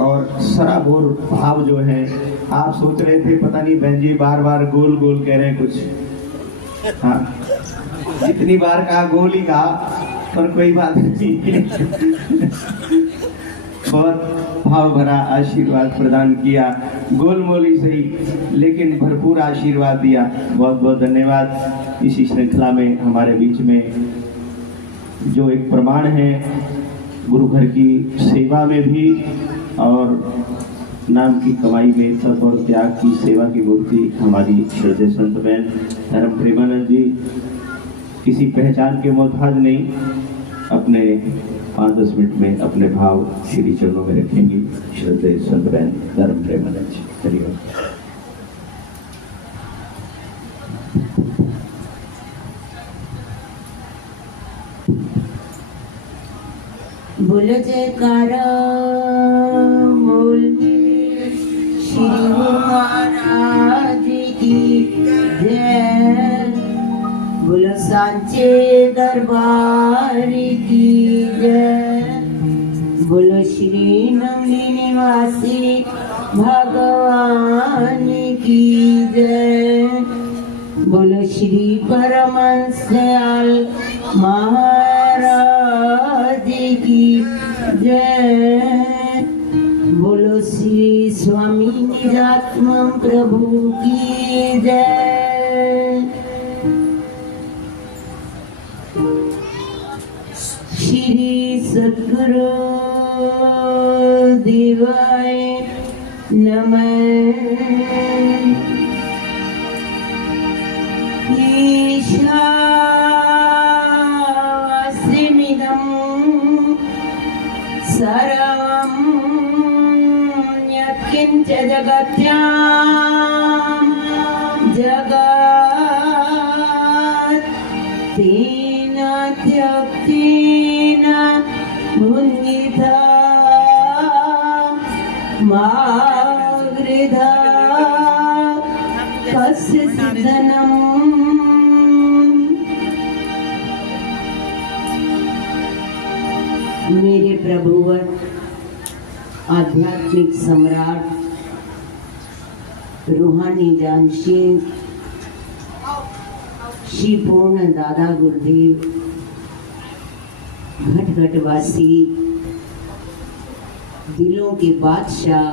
और सराबोर भाव जो है, आप सोच रहे थे पता नहीं बहन जी बार बार गोल गोल कह रहे हैं कुछ। हाँ, जितनी बार कहा गोल ही कहा, पर कोई बात नहीं। बहुत भाव भरा आशीर्वाद प्रदान किया, गोलमोली सही लेकिन भरपूर आशीर्वाद दिया। बहुत बहुत धन्यवाद। इसी श्रृंखला में हमारे बीच में जो एक प्रमाण है गुरु घर की सेवा में भी और नाम की कमाई में सत और त्याग की सेवा की मूर्ति हमारी श्रद्धेय संत बहन धर्म प्रेमानंद जी किसी पहचान के मोहताज नहीं, अपने 5-10 मिनट में अपने भाव श्री चरणों में रखेंगी। श्रद्धेय संत बहन धर्म प्रेमानंद जी। हरिओम। बोल जयकारा बोल श्री महाराज की जय, बोलो सांचे दरबार की जय, बोलो श्री नंदी निवासी भगवान की जय, बोलो श्री परमहंसयाल महाराज की जय, बोलो श्री स्वामी निजात्म प्रभु की जय, श्री सद्गुरु देवाय नमः। ईशावास्यमिदं सर्वं यत्किञ्च जगत्यां जगत् तेन त्यक्तेन मुन्निता मा गृधा कस्य सिद्धनम्। मेरे प्रभुवर आध्यात्मिक सम्राट रूहानी जानशीन श्री पूर्ण दादा गुरुदेव घट घटवासी दिलों के बादशाह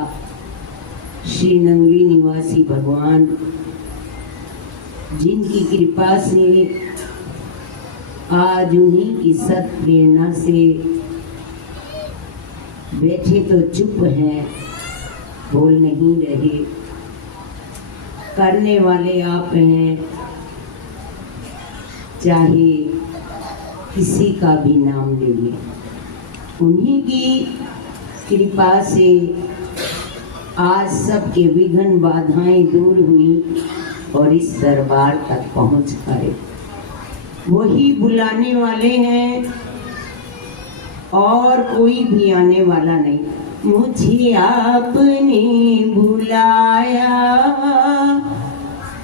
श्री नंगली निवासी भगवान, जिनकी कृपा से आज उन्हीं की सत प्रेरणा से बैठे तो चुप हैं, बोल नहीं रहे, करने वाले आप हैं, चाहे किसी का भी नाम ले लें। उन्हीं की कृपा से आज सबके विघ्न बाधाएं दूर हुई और इस दरबार तक पहुंच पाए। वही बुलाने वाले हैं और कोई भी आने वाला नहीं। मुझे आपने बुलाया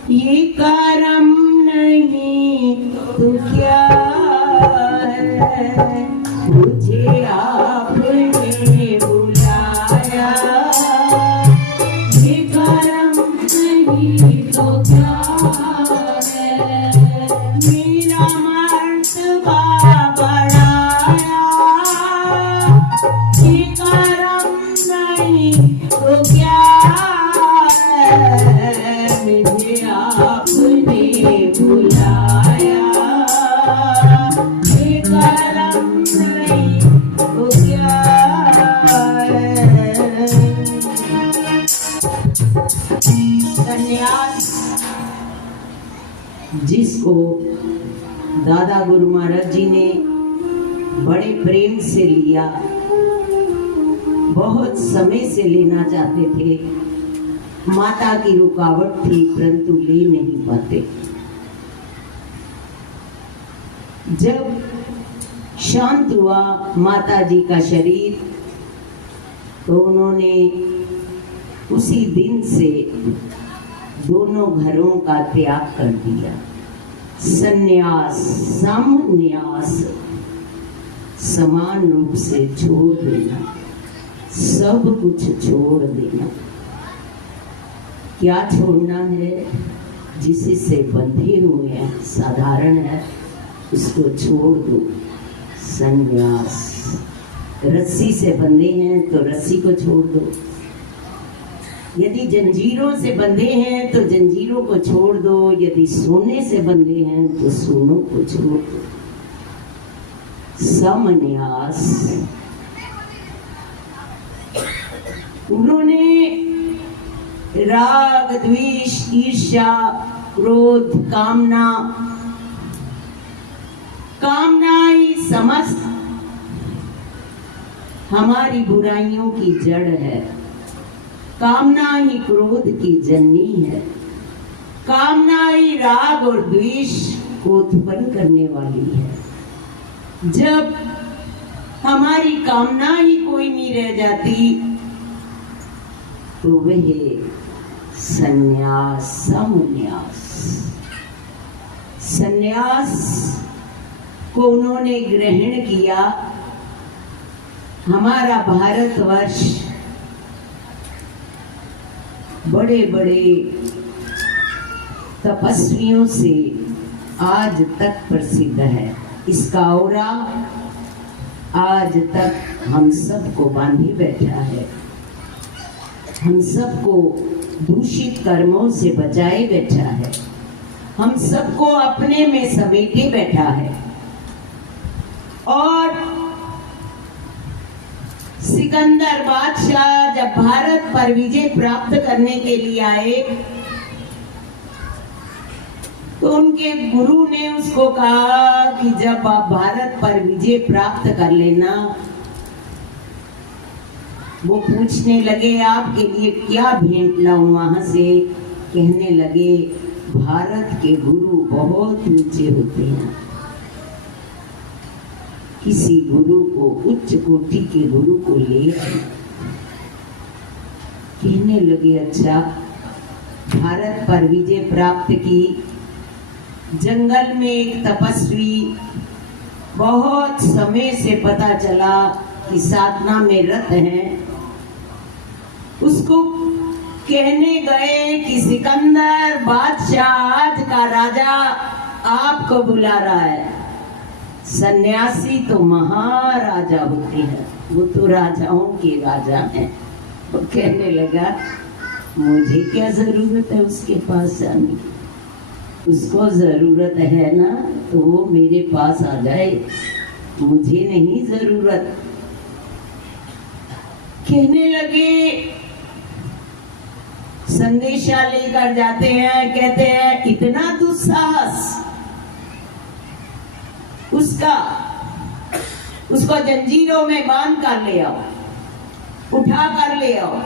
ये करम नहीं तो क्या है, मुझे आपने बुलाया ये करम नहीं तो क्या है, मेरा मर्तबा बढ़ाया ये करम नहीं तो क्या है, मुझे आपने बुलाया ये करम नहीं तो क्या है। संन्यास जिसको दादा गुरु महाराज जी ने बड़े प्रेम से लिया, बहुत समय से लेना चाहते थे, माता की रुकावट थी परंतु ले नहीं पाते। जब शांत हुआ माता जी का शरीर तो उन्होंने उसी दिन से दोनों घरों का त्याग कर दिया। संन्यास समन्यास समान रूप से छोड़ देना, सब कुछ छोड़ देना। क्या छोड़ना है? जिससे बंधे हुए हैं, साधारण है, उसको छोड़ दो। संन्यास, रस्सी से बंधे हैं तो रस्सी को छोड़ दो, यदि जंजीरों से बंधे हैं तो जंजीरों को छोड़ दो, यदि सोने से बंधे हैं तो सोनों को छोड़ दो। समन्यास। उन्होंने राग, द्वेष, ईर्ष्या, क्रोध, कामना ही समस्त हमारी बुराइयों की जड़ है। कामना ही क्रोध की जननी है। कामना ही राग और द्वेष को उत्पन्न करने वाली है। जब हमारी कामना ही कोई नहीं रह जाती तो वह संन्यास समन्यास संन्यास को उन्होंने ग्रहण किया। हमारा भारतवर्ष बड़े बड़े तपस्वियों से आज तक प्रसिद्ध है। इसका औरा आज तक हम सबको बांधे बैठा है, हम सबको दूषित कर्मों से बचाए बैठा है, हम सबको अपने में समेटे बैठा है। और सिकंदर बादशाह जब भारत पर विजय प्राप्त करने के लिए आए तो उनके गुरु ने उसको कहा कि जब आप भारत पर विजय प्राप्त कर लेना, वो पूछने लगे आपके लिए क्या भेंट लाऊं वहां से। कहने लगे भारत के गुरु बहुत ऊंचे होते हैं, किसी गुरु को उच्च कोटि के गुरु को ले आए। कहने लगे अच्छा, भारत पर विजय प्राप्त की। जंगल में एक तपस्वी बहुत समय से पता चला कि साधना में रत हैं, उसको कहने गए कि सिकंदर बादशाह आज का राजा आपको बुला रहा है। सन्यासी तो महाराजा होते हैं, वो तो राजाओं के राजा हैं। वो कहने लगा मुझे क्या जरूरत है उसके पास जाने की, उसको जरूरत है ना तो वो मेरे पास आ जाए, मुझे नहीं जरूरत। कहने लगे संदेशा लेकर जाते हैं, कहते हैं इतना दुस्साहस उसको जंजीरों में बांध कर ले आओ, उठा कर ले आओ।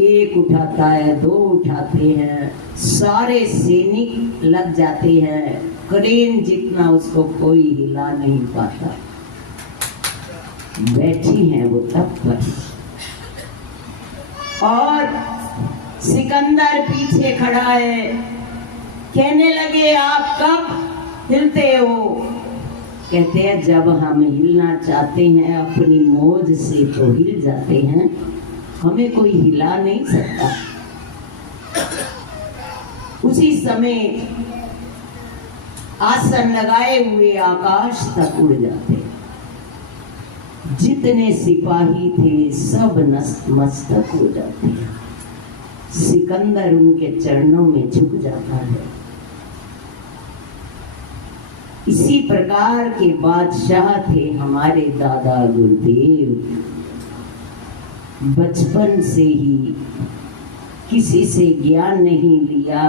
एक उठाता है, दो उठाते हैं, सारे सैनिक लग जाते हैं, क्रेन जितना उसको कोई हिला नहीं पाता। बैठी हैं वो तब पर, और सिकंदर पीछे खड़ा है। कहने लगे आप कब हिलते हो? कहते हैं जब हम हिलना चाहते हैं अपनी मौज से तो हिल जाते हैं, हमें कोई हिला नहीं सकता। उसी समय आसन लगाए हुए आकाश तक उड़ जाते। जितने सिपाही थे सब नतमस्तक हो जाते। सिकंदर उनके चरणों में झुक जाता है। इसी प्रकार के बादशाह थे हमारे दादा गुरुदेव। बचपन से ही किसी से ज्ञान नहीं लिया,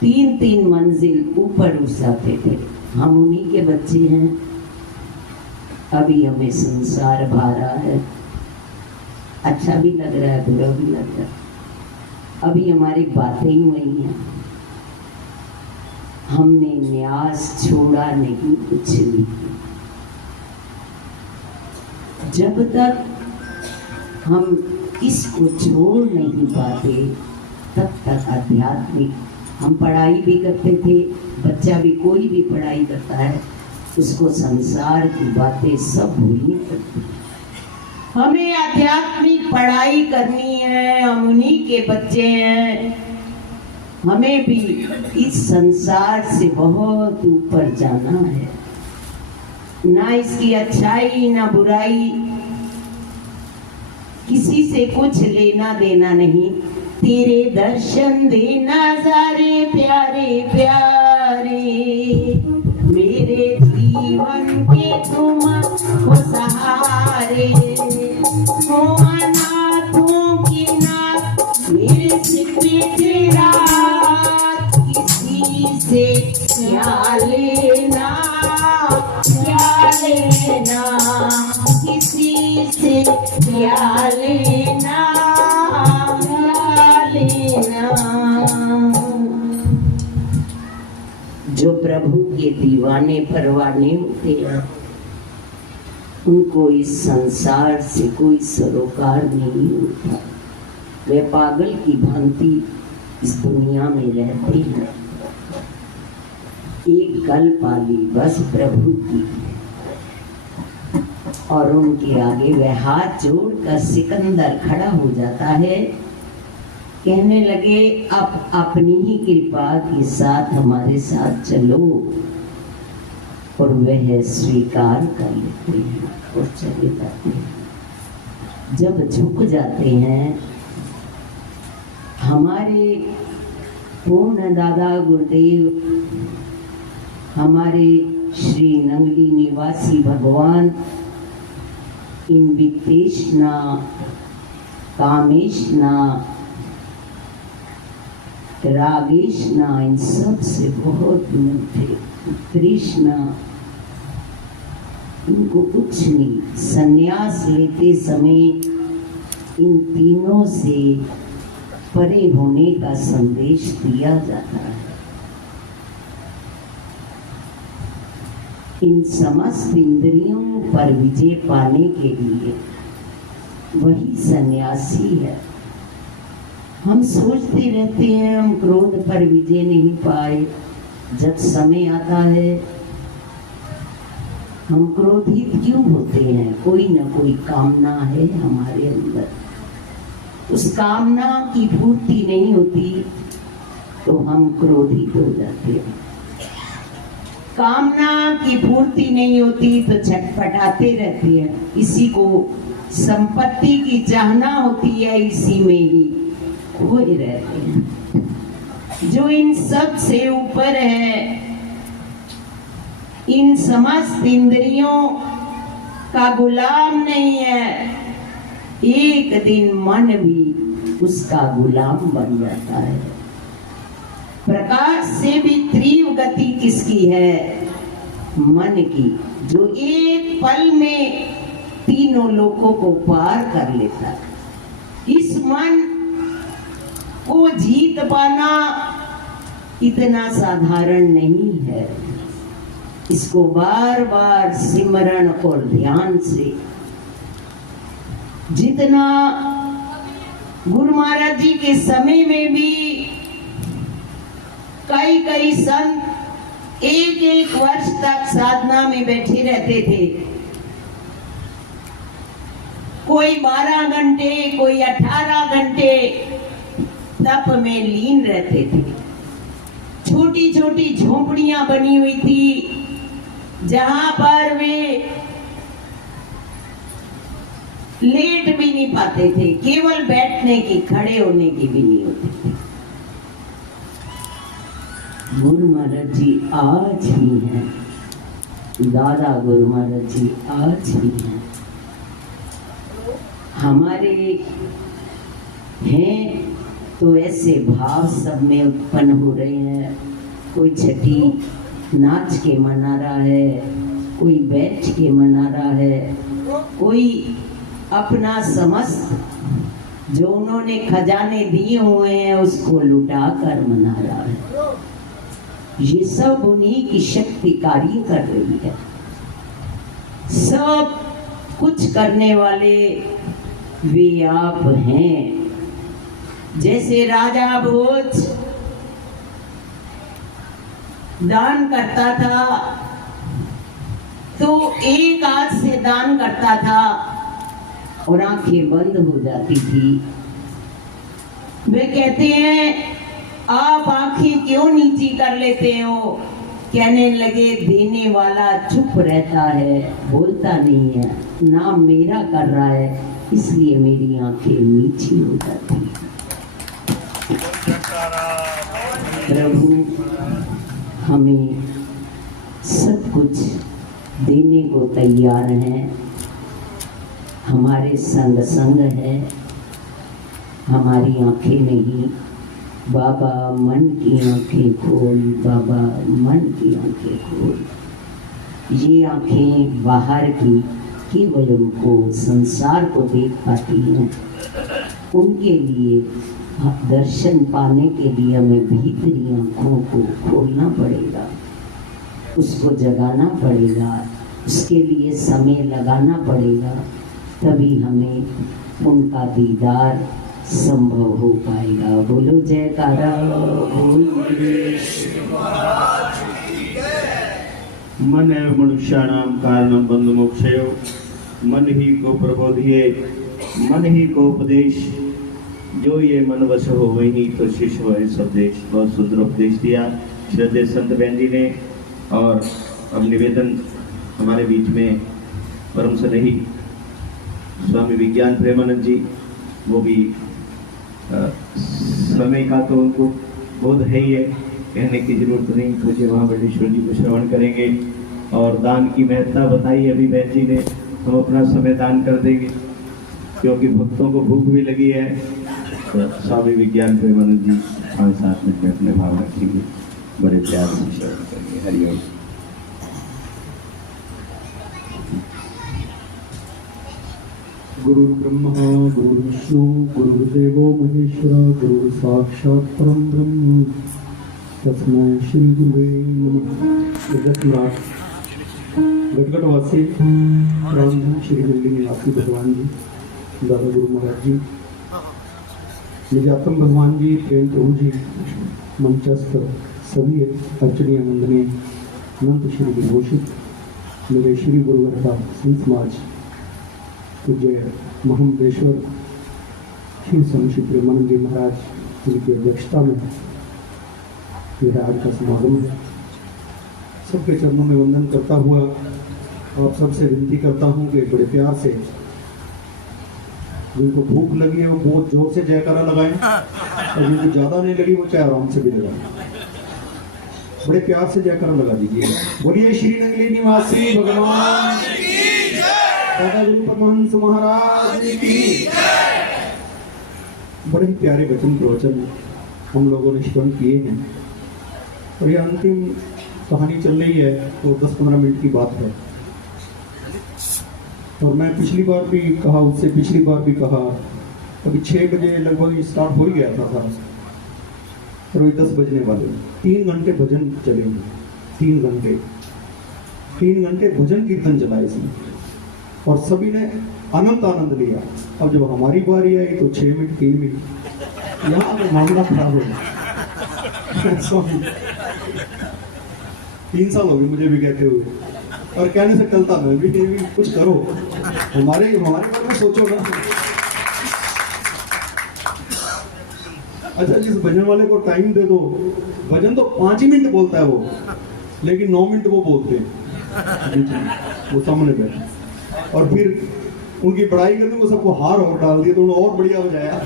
3-3 मंजिल ऊपर उठ जाते थे। हम उन्हीं के बच्चे हैं। अभी हमें संसार भा रहा है, अच्छा भी लग रहा है, बुरा भी लग रहा है। अभी हमारी बातें ही वही हैं। हमने न्यास छोड़ा नहीं कुछ भी। जब तक हम इसको छोड़ नहीं पाते तब तक आध्यात्मिक। हम पढ़ाई भी करते थे, बच्चा भी कोई भी पढ़ाई करता है उसको संसार की बातें सब भूलनी पड़ती। हमें आध्यात्मिक पढ़ाई करनी है, हम उन्हीं के बच्चे हैं। हमें भी इस संसार से बहुत ऊपर जाना है। ना इसकी अच्छाई ना बुराई, किसी से कुछ लेना देना नहीं। तेरे दर्शन देना सारे प्यारे प्यारे, मेरे जीवन के तुम हो सहारे। हो अनाथों की नाथ मेरे सिर पे तेरा, किसी से क्या लेना क्या लेना, किसी से क्या लेना क्या लेना। जो प्रभु के दीवाने परवाने होते हैं, उनको इस संसार से कोई सरोकार नहीं होता। वे पागल की भांति इस दुनिया में रहते हैं। एक गल पाली बस प्रभु की, और उनके आगे वह हाथ जोड़कर सिकंदर खड़ा हो जाता है। कहने लगे, अब अपनी ही कृपा के साथ हमारे साथ चलो, और वह स्वीकार कर लेते हैं और चले जाते हैं। जब झुक जाते हैं, हमारे पूर्ण दादा गुरुदेव, हमारे श्री नंगली निवासी भगवान इन वितेशना, कामेशना, रागेशना, इन सब से बहुत मीठे। तृष्णा, इनको कुछ नहीं। संन्यास लेते समय इन तीनों से परे होने का संदेश दिया जाता है। इन समस्त इंद्रियों पर विजय पाने के लिए वही सन्यासी है। हम सोचते रहते हैं हम क्रोध पर विजय नहीं पाए। जब समय आता है, हम क्रोधित क्यों होते हैं? कोई ना कोई कामना है हमारे अंदर, उस कामना की पूर्ति नहीं होती तो हम क्रोधित हो जाते हैं। कामना की पूर्ति नहीं होती तो छटपटाते रहते हैं। इसी को संपत्ति की चाहना होती है, इसी में ही खोए रहते हैं। जो इन सब से ऊपर है, इन समस्त इंद्रियों का गुलाम नहीं है, एक दिन मन भी उसका गुलाम बन जाता है। प्रकाश से भी तीव्र गति किसकी है? मन की, जो एक पल में तीनों लोकों को पार कर लेता है। इस मन को जीत पाना इतना साधारण नहीं है। इसको बार बार सिमरण और ध्यान से, जितना गुरु महाराज जी के समय में भी कई संत एक एक वर्ष तक साधना में बैठे रहते थे। कोई 12 घंटे, कोई 18 घंटे तप में लीन रहते थे। छोटी छोटी झोपड़ियां बनी हुई थी, जहां पर वे लेट भी नहीं पाते थे, केवल बैठने की, खड़े होने की भी नहीं होती थी। गुरु महाराज जी आज ही हैं, दादा गुरु महाराज जी आज ही हैं। हमारे हैं तो ऐसे भाव सब में उत्पन्न हो रहे हैं। कोई छठी नाच के मना रहा है, कोई बैठ के मना रहा है, कोई अपना समस्त जो उन्होंने खजाने दिए हुए हैं उसको लुटा कर मना रहा है। ये सब उन्हीं की शक्ति कार्य कर रही है। सब कुछ करने वाले वे आप हैं। जैसे राजा भोज दान करता था तो एक हाथ से दान करता था और आंखें बंद हो जाती थी। वे कहते हैं, आप आंखें क्यों नीची कर लेते हो? कहने लगे, देने वाला चुप रहता है, बोलता नहीं है, नाम मेरा कर रहा है, इसलिए मेरी आंखें नीची हो जाती। प्रभु हमें सब कुछ देने को तैयार है, हमारे संग संग है, हमारी आंखें नहीं। बाबा मन की आंखें खोल, बाबा मन की आंखें खोल। ये आंखें बाहर की केवल उनको संसार को देख पाती हैं। उनके लिए दर्शन पाने के लिए हमें भीतरी आंखों को खोलना पड़ेगा। उसको जगाना पड़ेगा, उसके लिए समय लगाना पड़ेगा, तभी हमें उनका दीदार संभव हो पाएगा। बोलो जयकारा बोल। मन एव मनुष्याणाम कारणम बंधु मोक्षयो, मन ही को प्रबोधिये मन ही को उपदेश, जो ये मन वश हो वही तो शिष्य हो सब देश। बहुत सुंदर उपदेश दिया श्रद्धेय संत बहन जी ने। और अब निवेदन हमारे बीच में परम स्नेही स्वामी विज्ञान प्रेमानंद जी, वो भी समय का तो उनको बोध है ही है, कहने की जरूरत नहीं, पूज्य महाबलेश्वर जी को श्रवण करेंगे। और दान की महत्ता बताई अभी बहन जी ने, हम अपना समय दान कर देंगे क्योंकि भक्तों को भूख भी लगी है। तो स्वामी विज्ञान प्रेमानंद जी 5-7 मिनट में अपने भाव रखेंगे, बड़े प्यार से श्रवण करेंगे। हरिओम। गुरु ब्रह्मा गुरु विष्णु गुरुदेवो महेश्वरा, गुरु साक्षात् परम ब्रह्म, तस्मै श्री गुरुवे नमः। जगत सम्राट गटगटवासी रामधन श्री दिल्ली निवासी भगवान जी, दादा गुरु महाराज जी, निजातम भगवान जी, प्रेम प्रभु जी, मंचस्थ सभी अर्चनीय वंदनीय अनंत श्री विभूषित मेरे श्री गुरुवर्गा संत समाज, पूज्य महामंडलेश्वर श्री स्वामी श्री प्रेमानंद जी महाराज, उनकी अध्यक्षता में मेरा आज का समागम है। सबके चरणों में वंदन करता हुआ आप सबसे विनती करता हूँ कि बड़े प्यार से जिनको भूख लगी है वो बहुत जोर से जयकारा लगाएं, और जिनको ज़्यादा नहीं लगी वो चाहे आराम से भी लगाएं। बड़े प्यार से जयकारा लगा दीजिए। बोलिए श्री नगली निवासी भगवान दादा गुरु परमहंस महाराज की। बड़े ही प्यारे वचन प्रवचन हम लोगों ने श्रवण किए हैं, और ये अंतिम कहानी चल रही है तो 10-15 मिनट की बात है। और मैं पिछली बार भी कहा, उससे पिछली बार भी कहा, अभी 6 बजे लगभग स्टार्ट हो ही गया था और वही 10 बजने वाले। 3 घंटे भजन चलेंगे, 3 घंटे भजन कीर्तन चला इसमें, और सभी ने अनंत आनंद लिया। अब जब हमारी बारी आई तो 6 मिनट 3 मिनट यहाँ पे मामला खराब हो गया। 3 साल हो गए मुझे भी कहते हुए, और कहने से टलता मैं भी कुछ करो, हमारे बारे में सोचो ना। अच्छा, जिस भजन वाले को टाइम दे दो, भजन तो 5 ही मिनट बोलता है वो, लेकिन 9 मिनट वो बोलते हैं, वो सामने बैठे, और फिर उनकी पढ़ाई करते वो सबको हार और डाल दिया तो और बढ़िया हो जाएगा।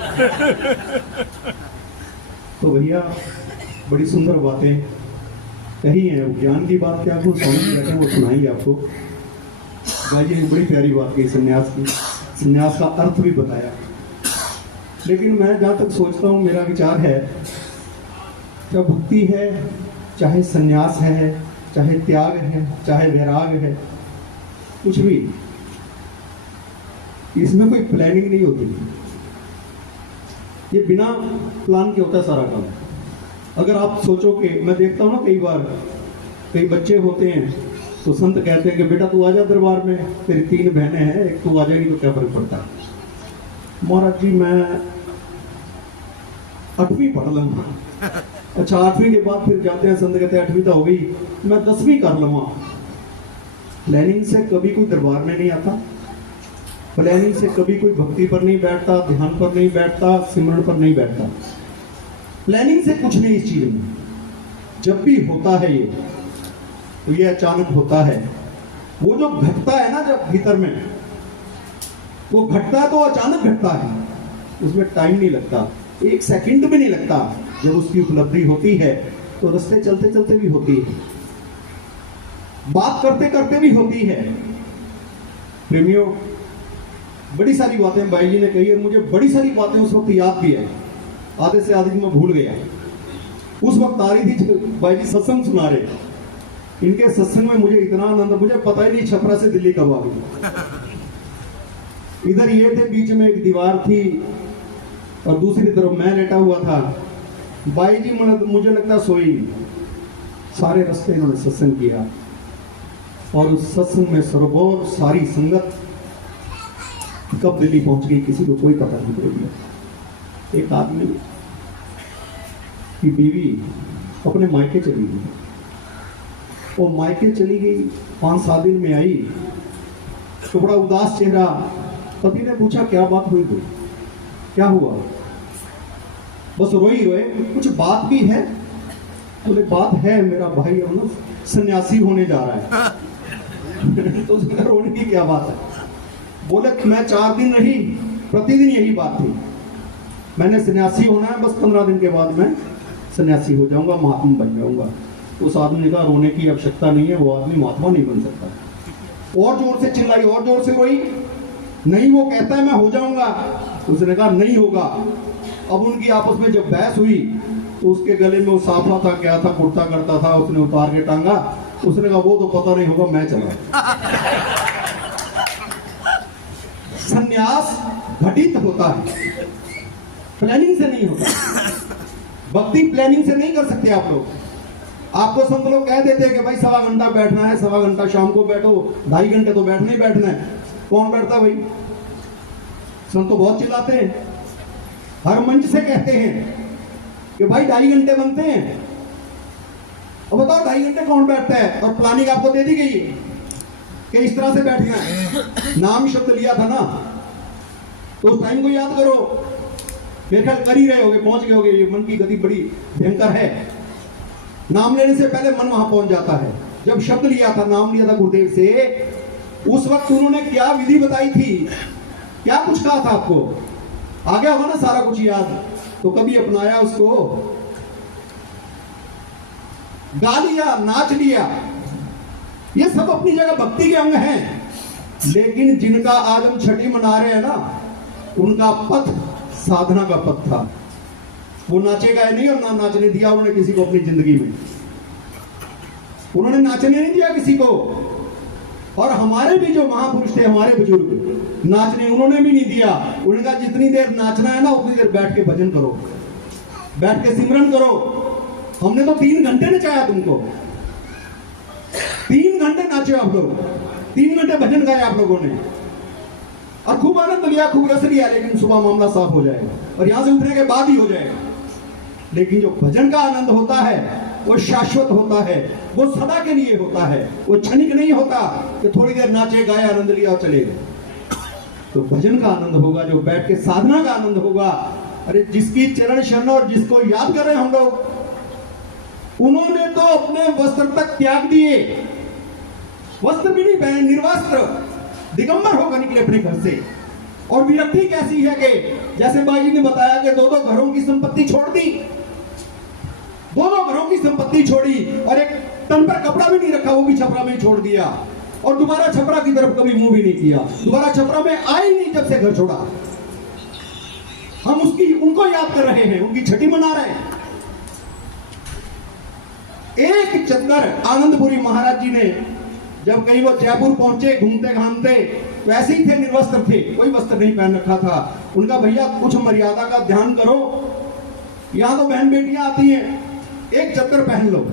तो भैया बड़ी सुंदर बातें कही है, ज्ञान की बात क्या आपको स्वामी बैठे वो सुनाएंगे आपको। भाई जी ने बड़ी प्यारी बात कही संन्यास की, संन्यास का अर्थ भी बताया। लेकिन मैं जहाँ तक सोचता हूँ, मेरा विचार है, क्या भक्ति है, चाहे संन्यास है, चाहे त्याग है, चाहे वैराग है, कुछ भी, इसमें कोई प्लानिंग नहीं होती। ये बिना प्लान के होता है सारा काम। अगर आप सोचो कि, मैं देखता हूँ ना कई बार कई बच्चे होते हैं तो संत कहते हैं कि बेटा तू आजा दरबार में, तेरी 3 बहनें हैं, एक तू आ जाएगी तो क्या फर्क पड़ता है। महाराज जी मैं 8वीं पढ़ लूँगा। अच्छा, 8वीं के बाद फिर जाते हैं संत कहते हैं 8वीं तो हो गई, मैं 10वीं कर लूँगा। प्लानिंग से कभी कोई दरबार में नहीं आता, प्लानिंग से कभी कोई भक्ति पर नहीं बैठता, ध्यान पर नहीं बैठता, सिमरण पर नहीं बैठता। प्लानिंग से कुछ नहीं इस चीज में। जब भी होता है ये, तो ये अचानक होता है। वो जो घटता है ना जब भीतर में, वो घटता है तो अचानक घटता है, उसमें टाइम नहीं लगता, 1 सेकंड भी नहीं लगता। जब उसकी उपलब्धि होती है तो रास्ते चलते चलते भी होती है, बात करते करते भी होती है। प्रेमियों, बड़ी सारी बातें भाई जी ने कही है, मुझे बड़ी सारी बातें उस वक्त याद भी है, आधे से आधी मैं भूल गया। उस वक्त आ रही थी भाई जी सत्संग सुना रहे, इनके सत्संग में मुझे इतना आनंद, मुझे पता ही नहीं छपरा से दिल्ली कब आ गई। इधर ये थे, बीच में एक दीवार थी और दूसरी तरफ मैं लेटा हुआ था। भाई जी मुझे लगता सोई नहीं, सारे रास्ते इन्होंने सत्संग किया और उस सत्संग में सरोवर सारी संगत कब दिल्ली पहुंच गई किसी को कोई पता नहीं पड़ेगा। एक आदमी की बीवी अपने मायके चली गई, वो मायके चली गई, 5-7 दिन में आई तो बड़ा उदास चेहरा। पति ने पूछा क्या बात हुई कोई, क्या हुआ? बस रोई रोए, कुछ बात भी है? बोले बात है, मेरा भाई है ना सन्यासी होने जा रहा है। तो उसमें रोने की क्या बात है? बोले मैं 4 दिन रही, प्रतिदिन यही बात थी, मैंने सन्यासी होना है, बस 15 दिन के बाद मैं सन्यासी हो जाऊंगा, महात्मा बन जाऊंगा। उस आदमी ने कहा रोने की आवश्यकता नहीं है, वो आदमी महात्मा नहीं बन सकता। और जोर से चिल्लाई, और जोर से रोई, नहीं वो कहता है मैं हो जाऊंगा। उसने कहा नहीं होगा। अब उनकी आपस में जब बहस हुई तो उसके गले में वो साफा था, क्या था, कुर्ता करता था, उसने उतार के टांगा। उसने कहा वो तो पता नहीं होगा, मैं चला। संन्यास घटित होता है, प्लानिंग से नहीं होता। भक्ति प्लानिंग से नहीं कर सकते आप लोग। आपको संत लोग कह देते हैं कि भाई 1.25 घंटा बैठना है, 1.25 घंटा शाम को बैठो, 2.5 घंटे तो बैठना ही बैठना है। कौन बैठता भाई? संत तो बहुत चिल्लाते हैं, हर मंच से कहते हैं कि भाई 2.5 घंटे बनते हैं। अब बताओ 2.5 घंटे कौन बैठता है? और प्लानिंग आपको दे दी गई है कि इस तरह से बैठना है। नाम शब्द लिया था ना, तो उस टाइम को याद करो। मेरे ख्याल कर ही रहे होगे, पहुंच गए होगे। ये मन की गति बड़ी भयंकर है। नाम लेने से पहले मन वहां पहुंच जाता है। जब शब्द लिया था, नाम लिया था गुरुदेव से, उस वक्त उन्होंने क्या विधि बताई थी, क्या कुछ कहा था आपको? आ गया होगा ना सारा कुछ याद? तो कभी अपनाया उसको? गा लिया, नाच लिया, ये सब अपनी जगह भक्ति के अंग हैं। लेकिन जिनका आज हम छठी मना रहे हैं ना, उनका पथ साधना का पथ था। वो नाचेगा नहीं और ना नाचने दिया उन्होंने किसी को अपनी जिंदगी में। उन्होंने नाचने नहीं दिया किसी को। और हमारे भी जो महापुरुष थे, हमारे बुजुर्ग, नाचने उन्होंने भी नहीं दिया। उन्होंने कहा जितनी देर नाचना है ना, उतनी देर बैठ के भजन करो, बैठ के सिमरन करो। हमने तो 3 घंटे नचाया तुमको, 3 घंटे नाचे आप लोग, 3 घंटे भजन गाए आप लोगों ने, और खूब आनंद लिया, खूब रस लिया। लेकिन सुबह मामला साफ हो जाएगा और यहां से उठने के बाद ही हो जाएगा। लेकिन जो भजन का आनंद होता है वो शाश्वत होता है, वो सदा के लिए होता है, वो क्षणिक नहीं होता कि थोड़ी देर नाचे गाए, आनंद लिया और चले गए। तो भजन का आनंद होगा, जो बैठ के साधना का आनंद होगा। अरे जिसकी चरण शरण और जिसको याद कर रहे हैं हम लोग, उन्होंने तो अपने वस्त्र तक त्याग दिए, वस्त्र भी नहीं पहने, निर्वस्त्र दिगंबर होकर निकले अपने घर से। और विरक्ति कैसी है कि जैसे बाई जी ने बताया कि 2-2 घरों की संपत्ति छोड़ दी, 2-2 घरों की संपत्ति छोड़ी, और एक तन पर कपड़ा भी नहीं रखा, वो भी छपरा में ही छोड़ दिया। और दोबारा छपरा की तरफ कभी मुंह भी नहीं किया, दोबारा छपरा में आई नहीं जब से घर छोड़ा। हम उनको याद कर रहे हैं, उनकी छठी मना रहे हैं। एक चक्कर आनंदपुरी महाराज जी ने, जब कहीं वो जयपुर पहुंचे घूमते घामते, वैसे ही थे, निर्वस्त्र थे, कोई वस्त्र नहीं पहन रखा था। उनका भैया कुछ मर्यादा का ध्यान करो, यहां तो बहन बेटियां आती हैं, एक चद्दर पहन लो।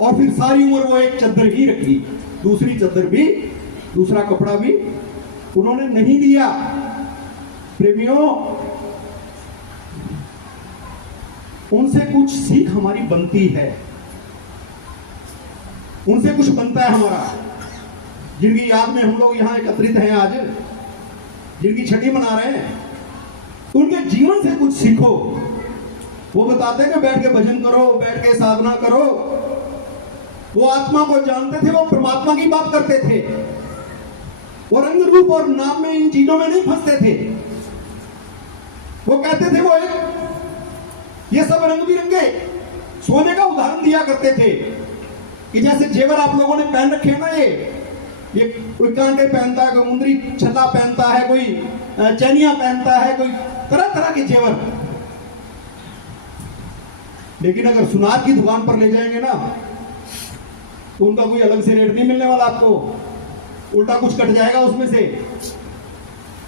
और फिर सारी उम्र वो एक चद्दर ही रखी, दूसरी चद्दर भी, दूसरा कपड़ा भी उन्होंने नहीं दिया। प्रेमियों, उनसे कुछ सीख हमारी बनती है, उनसे कुछ बनता है हमारा। जिनकी याद में हम लोग यहां एकत्रित हैं आज, जिनकी छठी मना रहे हैं, उनके जीवन से कुछ सीखो। वो बताते हैं कि बैठ के भजन करो, बैठ के साधना करो। वो आत्मा को जानते थे, वो परमात्मा की बात करते थे, वो रंग रूप और नाम में, इन चीजों में नहीं फंसते थे। वो कहते थे, वो एक ये सब रंग बिरंगे सोने का उदाहरण दिया करते थे कि जैसे जेवर आप लोगों ने पहन रखे हैं ना, ये कोई कांटे पहनता है, कोई मुंदरी छल्ला पहनता है, कोई चैनिया पहनता है, कोई तरह तरह के जेवर। लेकिन अगर सुनार की दुकान पर ले जाएंगे ना, तो उनका कोई अलग से रेट नहीं मिलने वाला आपको, उल्टा कुछ कट जाएगा उसमें से।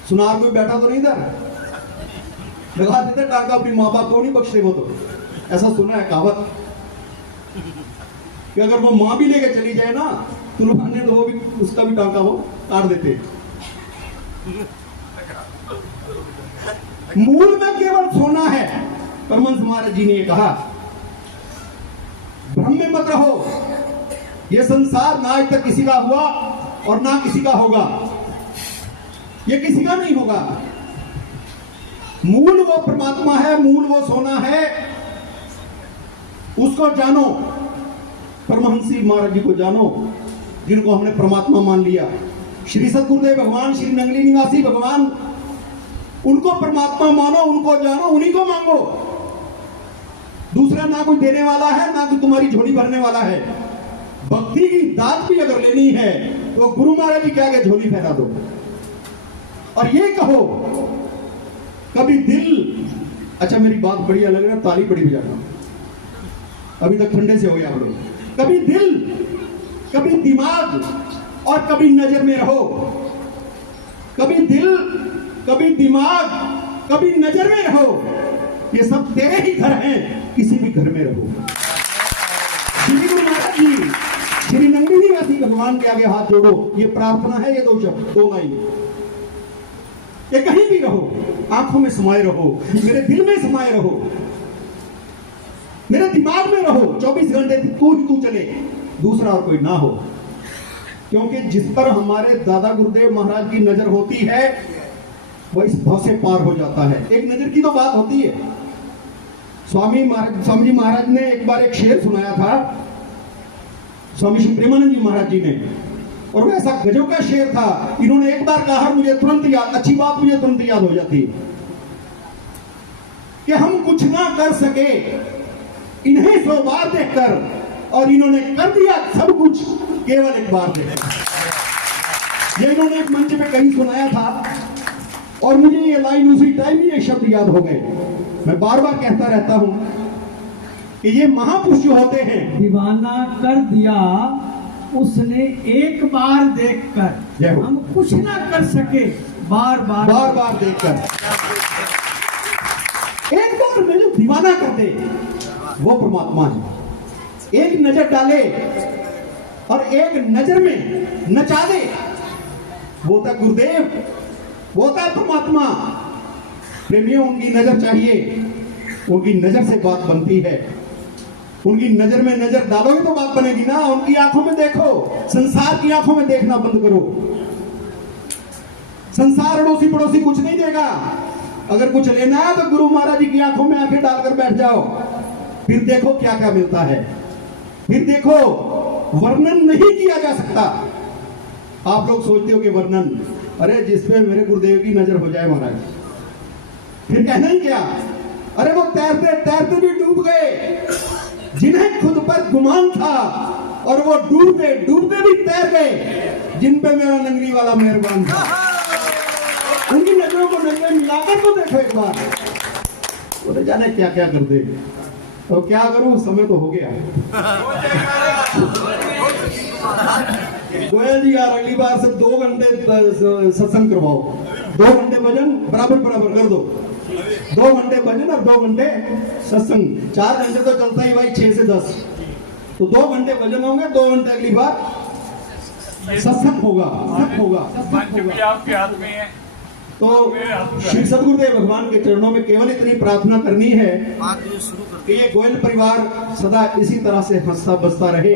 सुनार कोई बैठा तो नहीं इधर, लगा देते टांका, अपनी माँ बाप को नहीं बख्शे वो तो, ऐसा सुना है कहावत। कि अगर वो माँ भी लेके चली जाए ना तुलवान ने, तो वो भी उसका भी टांका वो काट देते। मूल में केवल सोना है। परमहंस महाराज जी ने ये कहा, भ्रम में मत रहो, ये संसार ना आज तक किसी का हुआ और ना किसी का होगा, ये किसी का नहीं होगा। मूल वो परमात्मा है, मूल वो सोना है, उसको जानो। परमहंसी महाराज जी को जानो, जिनको हमने परमात्मा मान लिया। श्री सद्गुरुदेव भगवान, श्री नंगली निवासी भगवान, उनको परमात्मा मानो, उनको जानो, उन्हीं को मांगो। दूसरा ना कोई देने वाला है, ना कोई तुम्हारी झोली भरने वाला है। भक्ति की दात भी अगर लेनी है तो गुरु महाराज जी के आगे झोली फैला दो और ये कहो, कभी दिल, अच्छा मेरी बात बड़ी अलग है, ताली बड़ी बजाना, अभी तक ठंडे से हो गया आप लोग। कभी दिल, कभी दिमाग और कभी नजर में रहो। कभी दिल, कभी दिमाग, कभी नजर में रहो। ये सब तेरे ही घर हैं, किसी भी घर में रहो। श्री गुरु महाराज जी श्री नंदी निवासी भगवान के आगे हाथ जोड़ो, ये प्रार्थना है। ये 2 शब्द, 2 लाइन, ये कहीं भी रहो, आंखों में समाये रहो, मेरे दिल में समाये रहो, मेरे दिमाग में रहो। 24 घंटे तू ही तू चले, दूसरा और कोई ना हो। क्योंकि जिस पर हमारे दादा गुरुदेव महाराज की नजर होती है वो इस भाव से पार हो जाता है। एक नजर की तो बात होती है। स्वामी जी महाराज ने एक बार एक शेर सुनाया था, स्वामी श्री प्रेमानंद जी महाराज जी ने, और वो ऐसा गजब का शेर था। इन्होंने एक बार कहा, मुझे तुरंत याद, अच्छी बात मुझे तुरंत याद हो जाती कि हम कुछ ना कर सके इन्हें 100 बार देखकर, और इन्होंने कर दिया सब कुछ केवल एक बार देखकर। ये इन्होंने एक मंच पे कहीं सुनाया था और मुझे ये लाइन उसी टाइम ही ये शब्द याद हो गए। मैं बार बार कहता रहता हूं कि ये महापुरुष जो होते हैं, दीवाना कर दिया उसने एक बार देखकर, हम कुछ ना कर सके बार बार देखकर। एक बार में जो दीवाना कर दे वो परमात्मा है। एक नजर डाले और एक नजर में नचा दे, वो था गुरुदेव, वो था परमात्मा। प्रेमियों, उनकी नजर चाहिए, उनकी नजर से बात बनती है। उनकी नजर में नजर डालोगे तो बात बनेगी ना। उनकी आंखों में देखो, संसार की आंखों में देखना बंद करो। संसार अड़ोसी पड़ोसी कुछ नहीं देगा। अगर कुछ लेना है तो गुरु महाराज जी की आंखों में आंखें डालकर बैठ जाओ, फिर देखो क्या क्या मिलता है। फिर देखो, वर्णन नहीं किया जा सकता। आप लोग सोचते हो कि वर्णन, अरे जिसपे मेरे गुरुदेव की नजर हो जाए महाराज, फिर कहना ही क्या। अरे वो तैरते तैरते भी डूब गए, जिन्हें खुद पर गुमान था, और वो डूबते डूबते भी तैर गए, जिन पे मेरा नंगरी वाला मेहरबान था। उनकी नजरों को नजरें मिलाकर तो देखो एक बार, वो तो जाने क्या क्या कर दे। तो क्या करूं, समय तो हो गया। गोयल जी यार, अगली बार से 2 घंटे सत्संग करवाओ, 2 घंटे भजन बराबर बराबर कर दो। 2 घंटे भजन और 2 घंटे सत्संग। 4 घंटे तो चलता ही भाई, 6 से 10, तो 2 घंटे भजन होंगे, 2 घंटे अगली बार सत्संग होगा। आपके हाथ में है। तो श्री सद्गुरुदेव भगवान के चरणों में केवल इतनी प्रार्थना करनी है कि ये गोयल परिवार सदा इसी तरह से हंसता बसता रहे,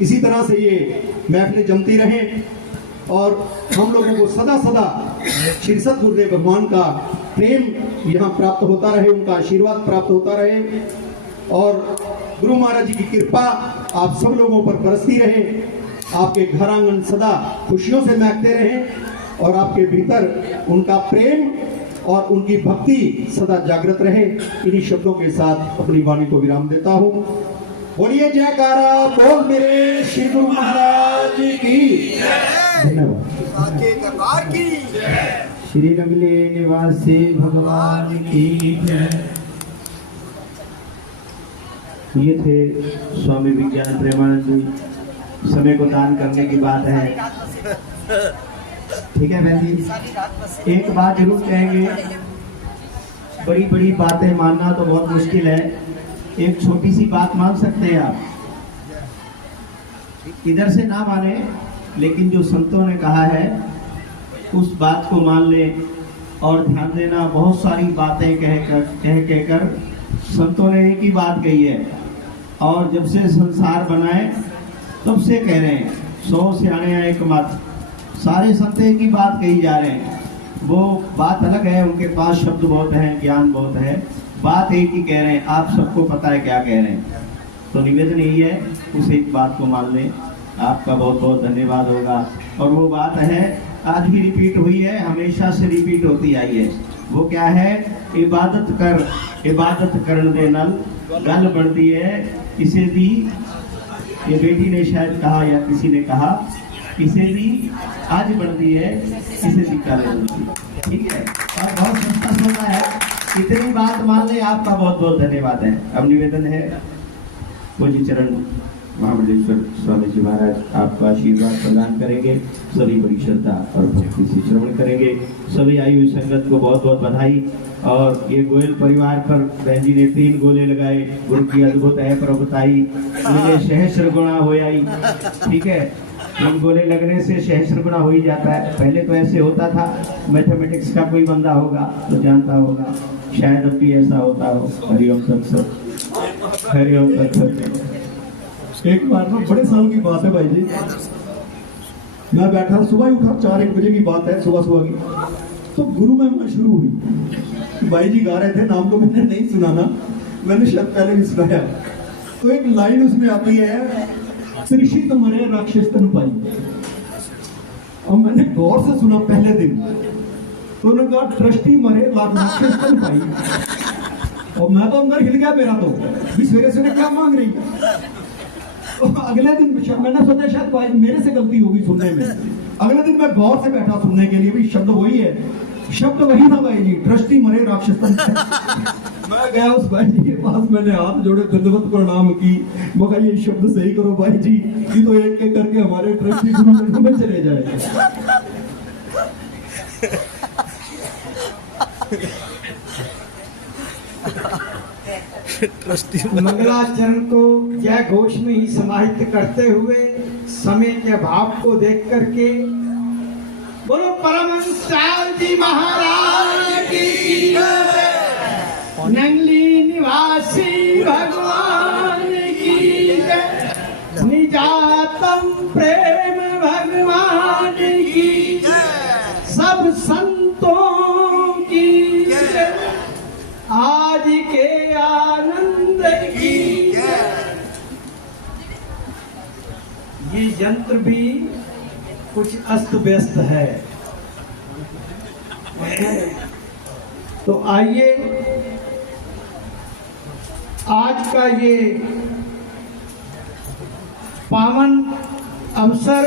इसी तरह से ये महफिलें जमती रहें, और हम लोगों को सदा सदा श्री सद्गुरुदेव भगवान का प्रेम यहाँ प्राप्त होता रहे, उनका आशीर्वाद प्राप्त होता रहे, और गुरु महाराज जी की कृपा आप सब लोगों पर बरसती रहे। आपके घर आंगन सदा खुशियों से महकते रहे, और आपके भीतर उनका प्रेम और उनकी भक्ति सदा जागृत रहे। इन्हीं शब्दों के साथ अपनी वाणी को विराम देता हूँ। बोलिए जयकारा बोल मेरे श्री गुरु महाराज की धन्यवाद। श्री नंगली निवासी भगवान की जय। ये थे स्वामी विज्ञान प्रेमानंद जी। समय को दान करने की बात है, ठीक है बहन जी। एक बात जरूर कहेंगे, बड़ी बड़ी बातें मानना तो बहुत मुश्किल है, एक छोटी सी बात मान सकते हैं आप। इधर से ना माने, लेकिन जो संतों ने कहा है उस बात को मान ले और ध्यान देना। बहुत सारी बातें कहकर संतों ने एक ही बात कही है, और जब से संसार बनाए तब से कह रहे हैं 100 सियाने हैं एक मत, सारे संत एक ही बात कही जा रहे हैं। वो बात अलग है, उनके पास शब्द बहुत हैं, ज्ञान बहुत है, बात एक ही कह रहे हैं। आप सबको पता है क्या कह रहे हैं, तो निवेदन यही है उस एक बात को मान लें। आपका बहुत बहुत धन्यवाद होगा। और वो बात है आज भी रिपीट हुई है, हमेशा से रिपीट होती आई है। वो क्या है? इबादत करन दे नल गल बढ़ती है इसे भी। ये बेटी ने शायद कहा या किसी ने कहा, इसे भी आज बढ़ती है इसे भी कल बढ़ती है। ठीक है, और बहुत सस्ता सोना है। इतनी बात मान ले, आपका बहुत बहुत धन्यवाद है। अब निवेदन है पूज्य चरण महामंडलेश्वर स्वामी जी महाराज आपका आशीर्वाद प्रदान करेंगे। सभी बड़ी श्रद्धा और भक्ति से श्रवण करेंगे। सभी आई हुई संगत को बहुत बहुत बधाई। और ये गोयल परिवार पर बहन जी ने 3 गोले लगाए, उनकी अद्भुत है प्रभुताई मुझे सहस्र गुणा हो आई। ठीक है, 3 गोले लगने से सहस्र गुणा हो ही जाता है। पहले तो ऐसे होता था, मैथमेटिक्स का कोई बंदा होगा तो जानता होगा, शायद अब भी ऐसा होता हो। हरिओम तत्सत, हरिओम तत्सत। एक बार ना बड़े साल की बात है भाई जी, मैं बैठा, सुबह ही उठा, 4-1 बजे की बात है, सुबह की। तो गुरु महिमा शुरू हुई, भाई जी गा रहे थे, नाम तो मैंने नहीं सुना ना, मैंने शायद पहले भी सुनाया। तो एक लाइन उसमें आती है, त्रिषित मरे राक्षस तन पाई। और मैंने गौर से सुना पहले दिन, तो उन्होंने कहा दृष्टि मरे राक्षस तन पाई। और मैं तो अंदर हिल गया, मेरा तो सवेरे सवेरे क्या मांग रही है। तो अगले दिन मैंने सोचा शायद मेरे से गलती होगी सुनने में। अगले दिन मैं गौर से बैठा सुनने के लिए, भी शब्द वही है, शब्द वही था भाई जी, दृष्टि मरे राक्षस। मैं गया उस भाई जी के पास, मैंने हाथ जोड़े, दंडवत प्रणाम की, मगर ये शब्द सही करो भाई जी, ये तो एक एक करके हमारे दृष्टि गुरु में चले जाएंगे। मंगलाचरण को जय घोष में ही समाहित करते हुए समय के भाव को देख करके बोलो परमहंस दयाल जी महाराज की जय, नंगली निवासी भगवान की जय, निजातम प्रेम भगवान की जय, सब संतों की जय, आज के आनंद की ये यंत्र भी कुछ अस्त व्यस्त है। तो आइए आज का ये पावन अवसर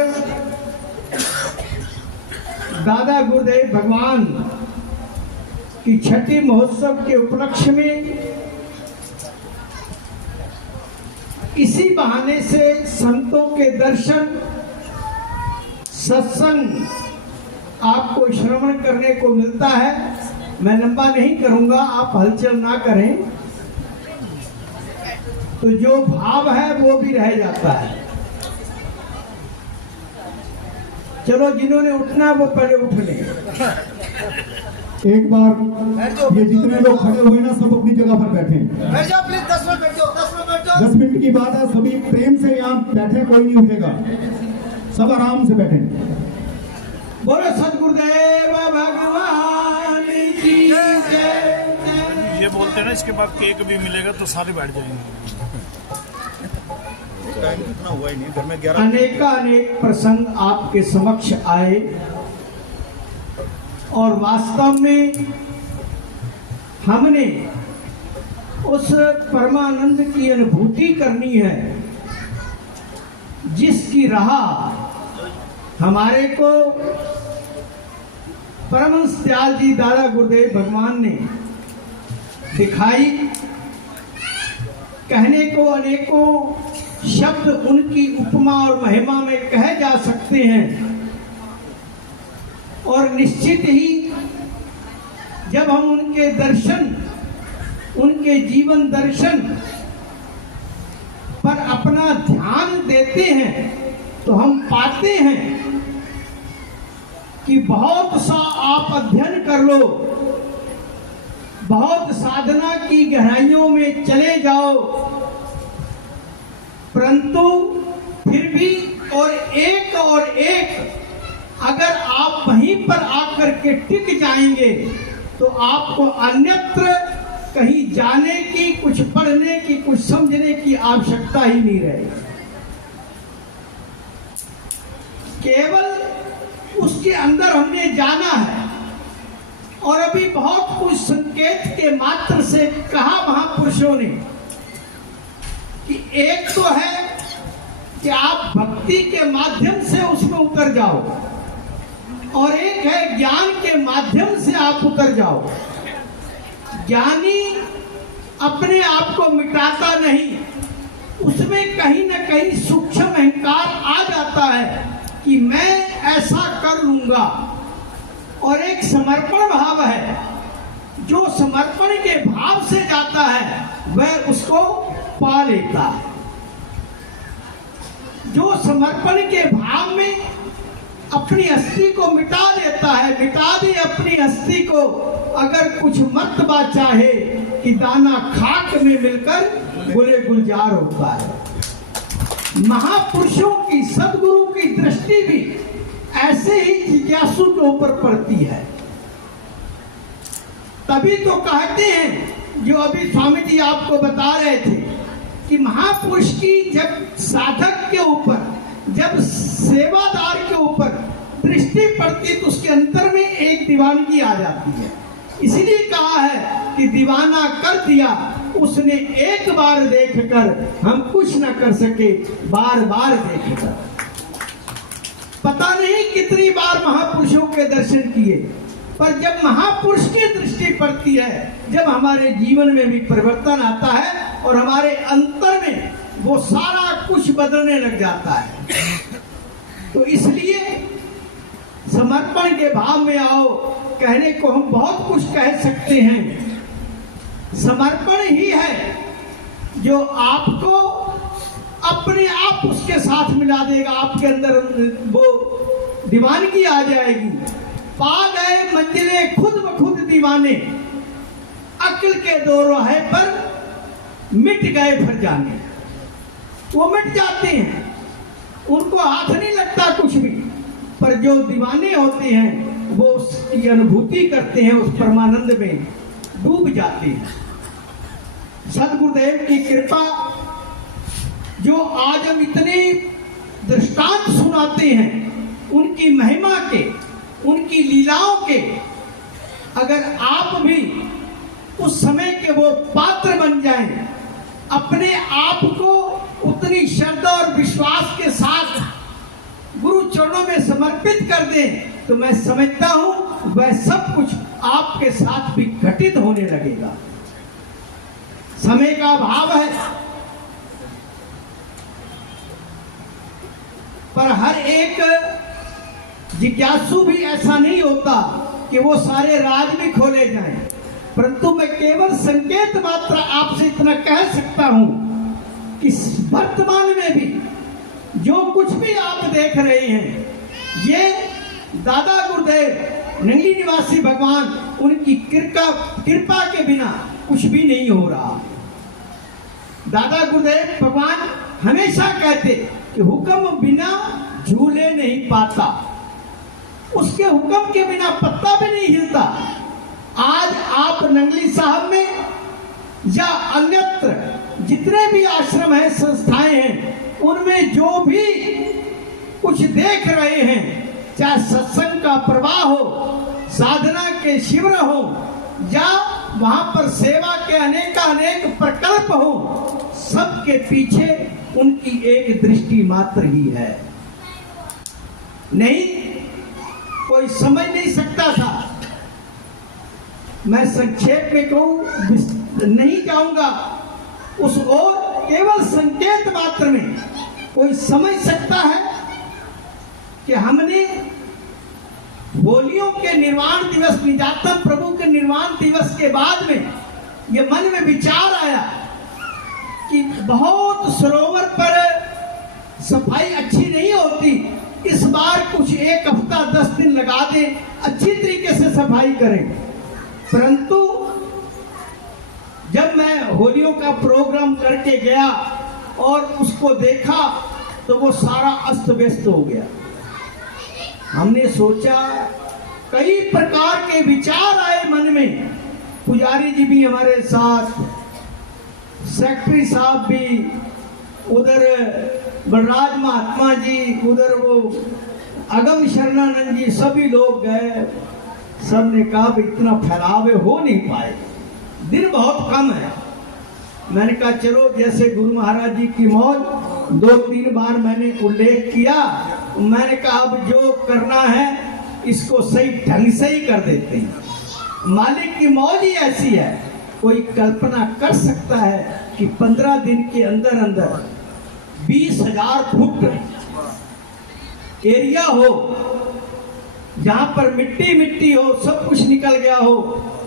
दादा गुरुदेव भगवान की छठी महोत्सव के उपलक्ष्य में इसी बहाने से संतों के दर्शन, सत्संग आपको श्रवण करने को मिलता है। मैं लंबा नहीं करूंगा, आप हलचल ना करें तो जो भाव है वो भी रह जाता है। चलो, जिन्होंने उठना वो पहले उठ लें। एक बार ये जितने लोग खड़े हुए ना, सब अपनी जगह पर बैठे। बैठ जाओ प्लीज, 10 मिनट बैठ जाओ, 10 मिनट बैठ जाओ। 10 मिनट की बात है, सभी प्रेम से यहाँ बैठे, कोई नहीं उठेगा, सब आराम से बैठे। बोलो सतगुरुदेव भगवान की जय। ये बोलते हैं ना, इसके बाद केक भी मिलेगा तो सारे बैठ जाएंगे। इतना हुआ ही नहीं, घर में 11 अनेक प्रसंग आपके समक्ष आए और वास्तव में हमने उस परमानंद की अनुभूति करनी है जिसकी राह हमारे को परमहंस दयाल जी दादा गुरुदेव भगवान ने दिखाई। कहने को अनेकों शब्द उनकी उपमा और महिमा में कहे जा सकते हैं, और निश्चित ही जब हम उनके दर्शन, उनके जीवन दर्शन पर अपना ध्यान देते हैं तो हम पाते हैं कि बहुत सा आप अध्ययन कर लो, बहुत साधना की गहराइयों में चले जाओ, परंतु फिर भी और एक अगर आप वहीं पर आकर के टिक जाएंगे तो आपको अन्यत्र कहीं जाने की, कुछ पढ़ने की, कुछ समझने की आवश्यकता ही नहीं रहेगी। केवल उसके अंदर हमने जाना है। और अभी बहुत कुछ संकेत के मात्र से कहा महापुरुषों ने कि एक तो है कि आप भक्ति के माध्यम से उसमें उतर जाओ, और एक है ज्ञान के माध्यम से आप उतर जाओ। ज्ञानी अपने आप को मिटाता नहीं, उसमें कहीं ना कहीं सूक्ष्म अहंकार आ जाता है कि मैं ऐसा कर लूंगा, और एक समर्पण भाव है। जो समर्पण के भाव से जाता है वह उसको पा लेता है। जो समर्पण के भाव में अपनी हस्ती को मिटा देता है, मिटा दे अपनी हस्ती को, अगर कुछ मर्तबा चाहे कि दाना खाक में मिलकर गुले गुलजार होता है। महापुरुषों की, सदगुरु की दृष्टि भी ऐसे ही जिज्ञासु के ऊपर पड़ती है। तभी तो कहते हैं, जो अभी स्वामी जी आपको बता रहे थे, कि महापुरुष की जब साधक के ऊपर, जब सेवादार के ऊपर दृष्टि पड़ती तो उसके अंतर में एक दीवानगी आ जाती है। इसलिए कहा है कि दीवाना कर दिया उसने एक बार देखकर, हम कुछ न कर सके बार बार देखकर। पता नहीं कितनी बार महापुरुषों के दर्शन किए, पर जब महापुरुष की दृष्टि पड़ती है, जब हमारे जीवन में भी परिवर्तन आता है और हमारे अंतर में वो सारा कुछ बदलने लग जाता है। तो इसलिए समर्पण के भाव में आओ। कहने को हम बहुत कुछ कह सकते हैं। समर्पण ही है जो आपको अपने आप उसके साथ मिला देगा, आपके अंदर वो दीवानगी आ जाएगी। पा गए मंजिले खुद ब खुद दीवाने, अक्ल के दो राहे पर मिट गए फिर जाने। वो मिट जाते हैं, उनको हाथ नहीं लगता कुछ भी, पर जो दीवाने होते हैं वो उसकी अनुभूति करते हैं, उस परमानंद में डूब जाते हैं। सदगुरुदेव की कृपा, जो आज हम इतने दृष्टांत सुनाते हैं उनकी महिमा के, उनकी लीलाओं के, अगर आप भी उस समय के वो पात्र बन जाएं, अपने आप को उतनी श्रद्धा और विश्वास के साथ गुरु चरणों में समर्पित कर दें, तो मैं समझता हूं वह सब कुछ आपके साथ भी घटित होने लगेगा। समय का अभाव है, पर हर एक जिज्ञासु भी ऐसा नहीं होता कि वो सारे राज भी खोले जाएं, परंतु मैं केवल संकेत मात्र आपसे इतना कह सकता हूं कि वर्तमान में भी जो कुछ भी आप देख रहे हैं, ये दादा गुरुदेव नंगली निवासी भगवान, उनकी कृपा के बिना कुछ भी नहीं हो रहा। दादा गुरुदेव भगवान हमेशा कहते कि हुक्म बिना झूले नहीं पाता, उसके हुक्म के बिना पत्ता भी नहीं हिलता। आज आप नंगली साहब में या अन्यत्र जितने भी आश्रम हैं, संस्थाएं हैं, उनमें जो भी कुछ देख रहे हैं, चाहे सत्संग का प्रवाह हो, साधना के शिविर हो, या वहां पर सेवा के अनेक प्रकल्प हो, सबके पीछे उनकी एक दृष्टि मात्र ही है। नहीं, कोई समझ नहीं सकता था। मैं संक्षेप में कहूं, नहीं जाऊंगा उस ओर, केवल संकेत मात्र में कोई समझ सकता है कि हमने होलियों के निर्वाण दिवस, निजातम प्रभु के निर्वाण दिवस के बाद में ये मन में विचार आया कि बहुत सरोवर पर सफाई अच्छी नहीं होती, इस बार कुछ 1 हफ्ता 10 दिन लगा दें, अच्छी तरीके से सफाई करें। परंतु जब मैं होलियों का प्रोग्राम करके गया और उसको देखा तो वो सारा अस्त व्यस्त हो गया। हमने सोचा, कई प्रकार के विचार आए मन में। पुजारी जी भी हमारे साथ, सेक्रेटरी साहब भी, उधर बलराज महात्मा जी, उधर वो अगम शरणानंद जी, सभी लोग गए। सबने कहा भी इतना फैलावे हो नहीं पाए, दिन बहुत कम है। मैंने कहा चलो, जैसे गुरु महाराज जी की मौज 2-3 बार मैंने उल्लेख किया, मैंने कहा अब जो करना है इसको सही ढंग से ही कर देते हैं। मालिक की मौज ही ऐसी है, कोई कल्पना कर सकता है कि 15 दिन के अंदर अंदर 20,000 फुट एरिया हो, जहां पर मिट्टी मिट्टी हो, सब कुछ निकल गया हो,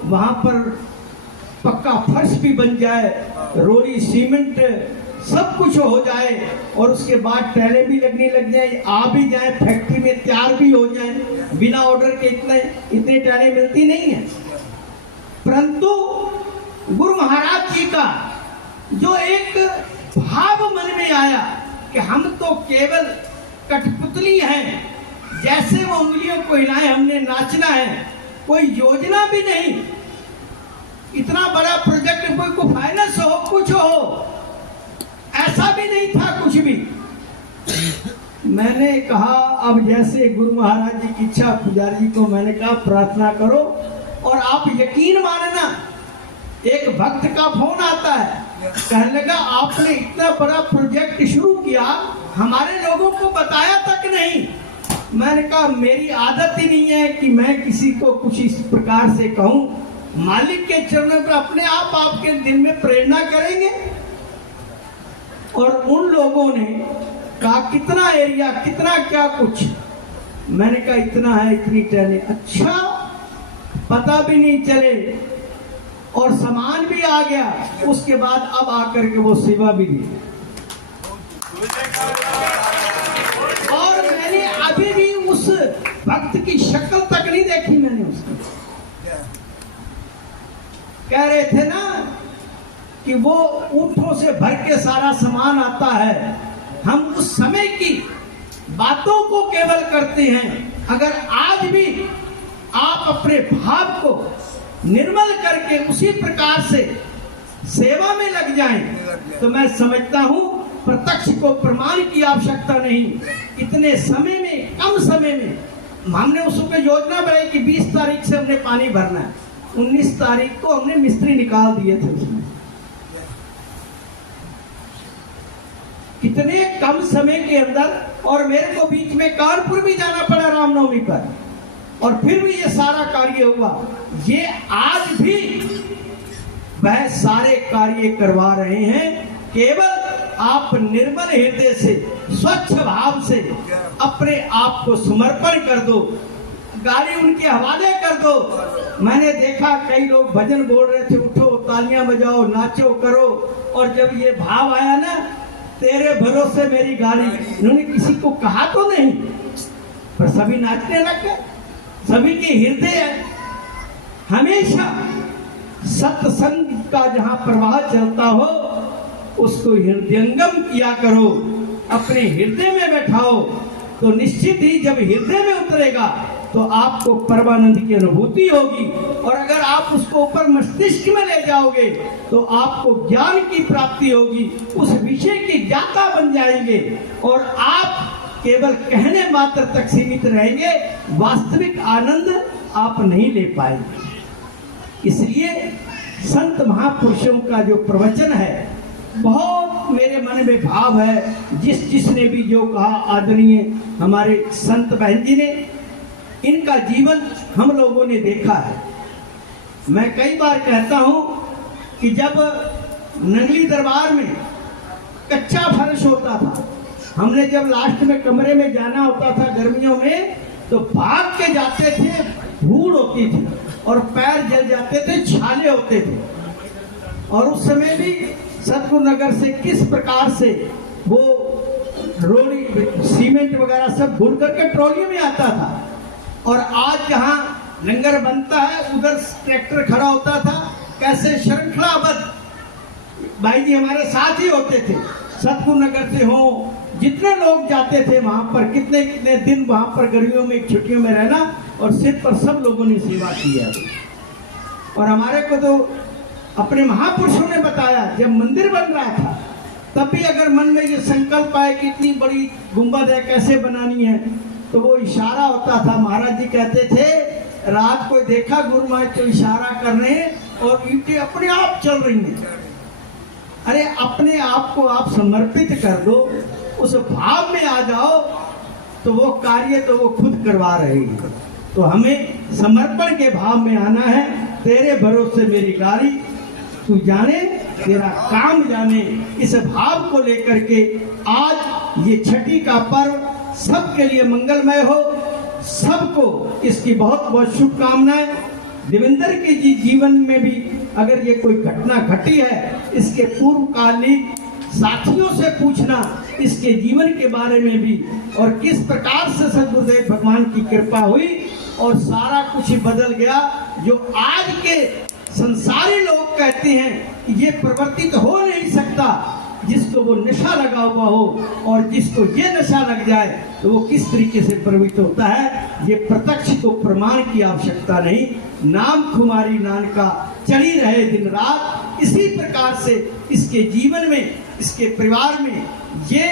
वहां पर पक्का फर्श भी बन जाए, रोड़ी सीमेंट सब कुछ हो जाए, और उसके बाद टाइलें भी लगने लग जाए, आ भी जाए, फैक्ट्री में तैयार भी हो जाए। बिना ऑर्डर के इतने टाइलें मिलती नहीं है। परंतु गुरु महाराज जी का जो एक भाव मन में आया कि हम तो केवल कठपुतली हैं, जैसे वो उंगलियों को हिलाए हमने नाचना है, कोई योजना भी नहीं। इतना बड़ा प्रोजेक्ट कोई फाइनेंस हो, कुछ हो, ऐसा भी नहीं था कुछ भी। मैंने कहा अब जैसे गुरु महाराज जी की इच्छा, पुजारी जी को मैंने कहा प्रार्थना करो, और आप यकीन मानना, एक भक्त का फोन आता है, कहने लगा आपने इतना बड़ा प्रोजेक्ट शुरू किया, हमारे लोगों को बताया तक नहीं। मैंने कहा मेरी आदत ही नहीं है कि मैं किसी को कुछ इस प्रकार से कहूं। मालिक के चरणों पर अपने आप आपके दिल में प्रेरणा करेंगे। और उन लोगों ने कहा कितना एरिया, कितना क्या कुछ। मैंने कहा इतना है, इतनी टहले। अच्छा, पता भी नहीं चले और सामान भी आ गया। उसके बाद अब आकर के वो सेवा भी दी, और मैंने अभी भी उस भक्त की शक्ल तक नहीं देखी मैंने उसकी। कह रहे थे ना कि वो ऊँटों से भर के सारा सामान आता है, हम उस समय की बातों को केवल करते हैं। अगर आज भी आप अपने भाव को निर्मल करके उसी प्रकार से सेवा में लग जाएं, तो मैं समझता हूं प्रत्यक्ष को प्रमाण की आवश्यकता नहीं। इतने समय में, कम समय में हमने उसको योजना बनाई कि 20 तारीख से हमने पानी भरना है, 19 तारीख को हमने मिस्त्री निकाल दिए थे उसमें। कितने कम समय के अंदर, और मेरे को बीच में कानपुर भी जाना पड़ा रामनवमी पर, और फिर भी ये सारा कार्य हुआ। ये आज भी वह सारे कार्य करवा रहे हैं। केवल आप निर्मल हृदय से, स्वच्छ भाव से अपने आप को समर्पण कर दो, गाड़ी उनके हवाले कर दो। मैंने देखा कई लोग भजन बोल रहे थे, उठो तालियां बजाओ, नाचो करो, और जब ये भाव आया ना, तेरे भरोसे मेरी गाड़ी, इन्होंने किसी को कहा तो नहीं, पर सभी नाचने लग गए। सभी के हृदय हमेशा सत्संग का जहां प्रवाह चलता हो, उसको हृदयंगम किया करो, अपने हृदय में बैठाओ, तो निश्चित ही जब हृदय में उतरेगा तो आपको परमानंद की अनुभूति होगी। और अगर आप उसको ऊपर मस्तिष्क में ले जाओगे तो आपको ज्ञान की प्राप्ति होगी, उस विषय की ज्ञाता बन जाएंगे, और आप केवल कहने मात्र तक सीमित रहेंगे, वास्तविक आनंद आप नहीं ले पाएंगे। इसलिए संत महापुरुषों का जो प्रवचन है, बहुत मेरे मन में भाव है। जिसने भी जो कहा, आदरणीय हमारे संत बहन जी ने, इनका जीवन हम लोगों ने देखा है। मैं कई बार कहता हूं कि जब नगली दरबार में कच्चा फर्श होता था, हमने जब लास्ट में कमरे में जाना होता था गर्मियों में, तो भाग के जाते थे, धूल होती थी और पैर जल जाते थे, छाले होते थे। और उस समय भी सतगुरु नगर से किस प्रकार से वो रोड़ी सीमेंट सीमेंट वगैरह सब घुल करके ट्रॉली में आता था। और आज जहाँ लंगर बनता है उधर ट्रैक्टर खड़ा होता था। कैसे श्रृंखलाबद्ध भाई जी हमारे साथ ही होते थे, सतगुरु नगर से हो, जितने लोग जाते थे वहां पर, कितने कितने दिन वहां पर गर्मियों में छुट्टियों में रहना, और सिर पर सब लोगों ने सेवा की है। और हमारे को तो अपने महापुरुषों ने बताया, जब मंदिर बन रहा था तब भी अगर मन में ये संकल्प आए कि इतनी बड़ी गुंबद है कैसे बनानी है, तो वो इशारा होता था। महाराज जी कहते थे रात को देखा गुरु महाराज तो इशारा कर रहे हैं और ईंटें अपने आप चल रही हैं। अरे अपने आप को आप समर्पित कर दो, उस भाव में आ जाओ, तो वो कार्य तो वो खुद करवा रहे हैं। तो हमें समर्पण के भाव में आना है। तेरे भरोसे मेरी गाड़ी, तू जाने तेरा काम जाने, इस भाव को लेकर के आज ये छठी का पर्व सबके लिए मंगलमय हो। सबको इसकी बहुत बहुत शुभकामनाएं। देवेंद्र के जी जीवन में भी अगर ये कोई घटना घटी है, इसके पूर्वकालीन साथियों से पूछना इसके जीवन के बारे में भी, और किस प्रकार से सद्गुरुदेव भगवान की कृपा हुई और सारा कुछ बदल गया। जो आज के संसारी लोग कहते हैं ये प्रवर्तित हो नहीं सकता, जिसको वो नशा लगा हुआ हो और जिसको ये नशा लग जाए तो वो किस तरीके से प्रवृत्त होता है, ये प्रत्यक्ष को प्रमाण की आवश्यकता नहीं। नाम खुमारी नानका चढ़ी रहे दिन रात, इसी प्रकार से इसके जीवन में, इसके परिवार में ये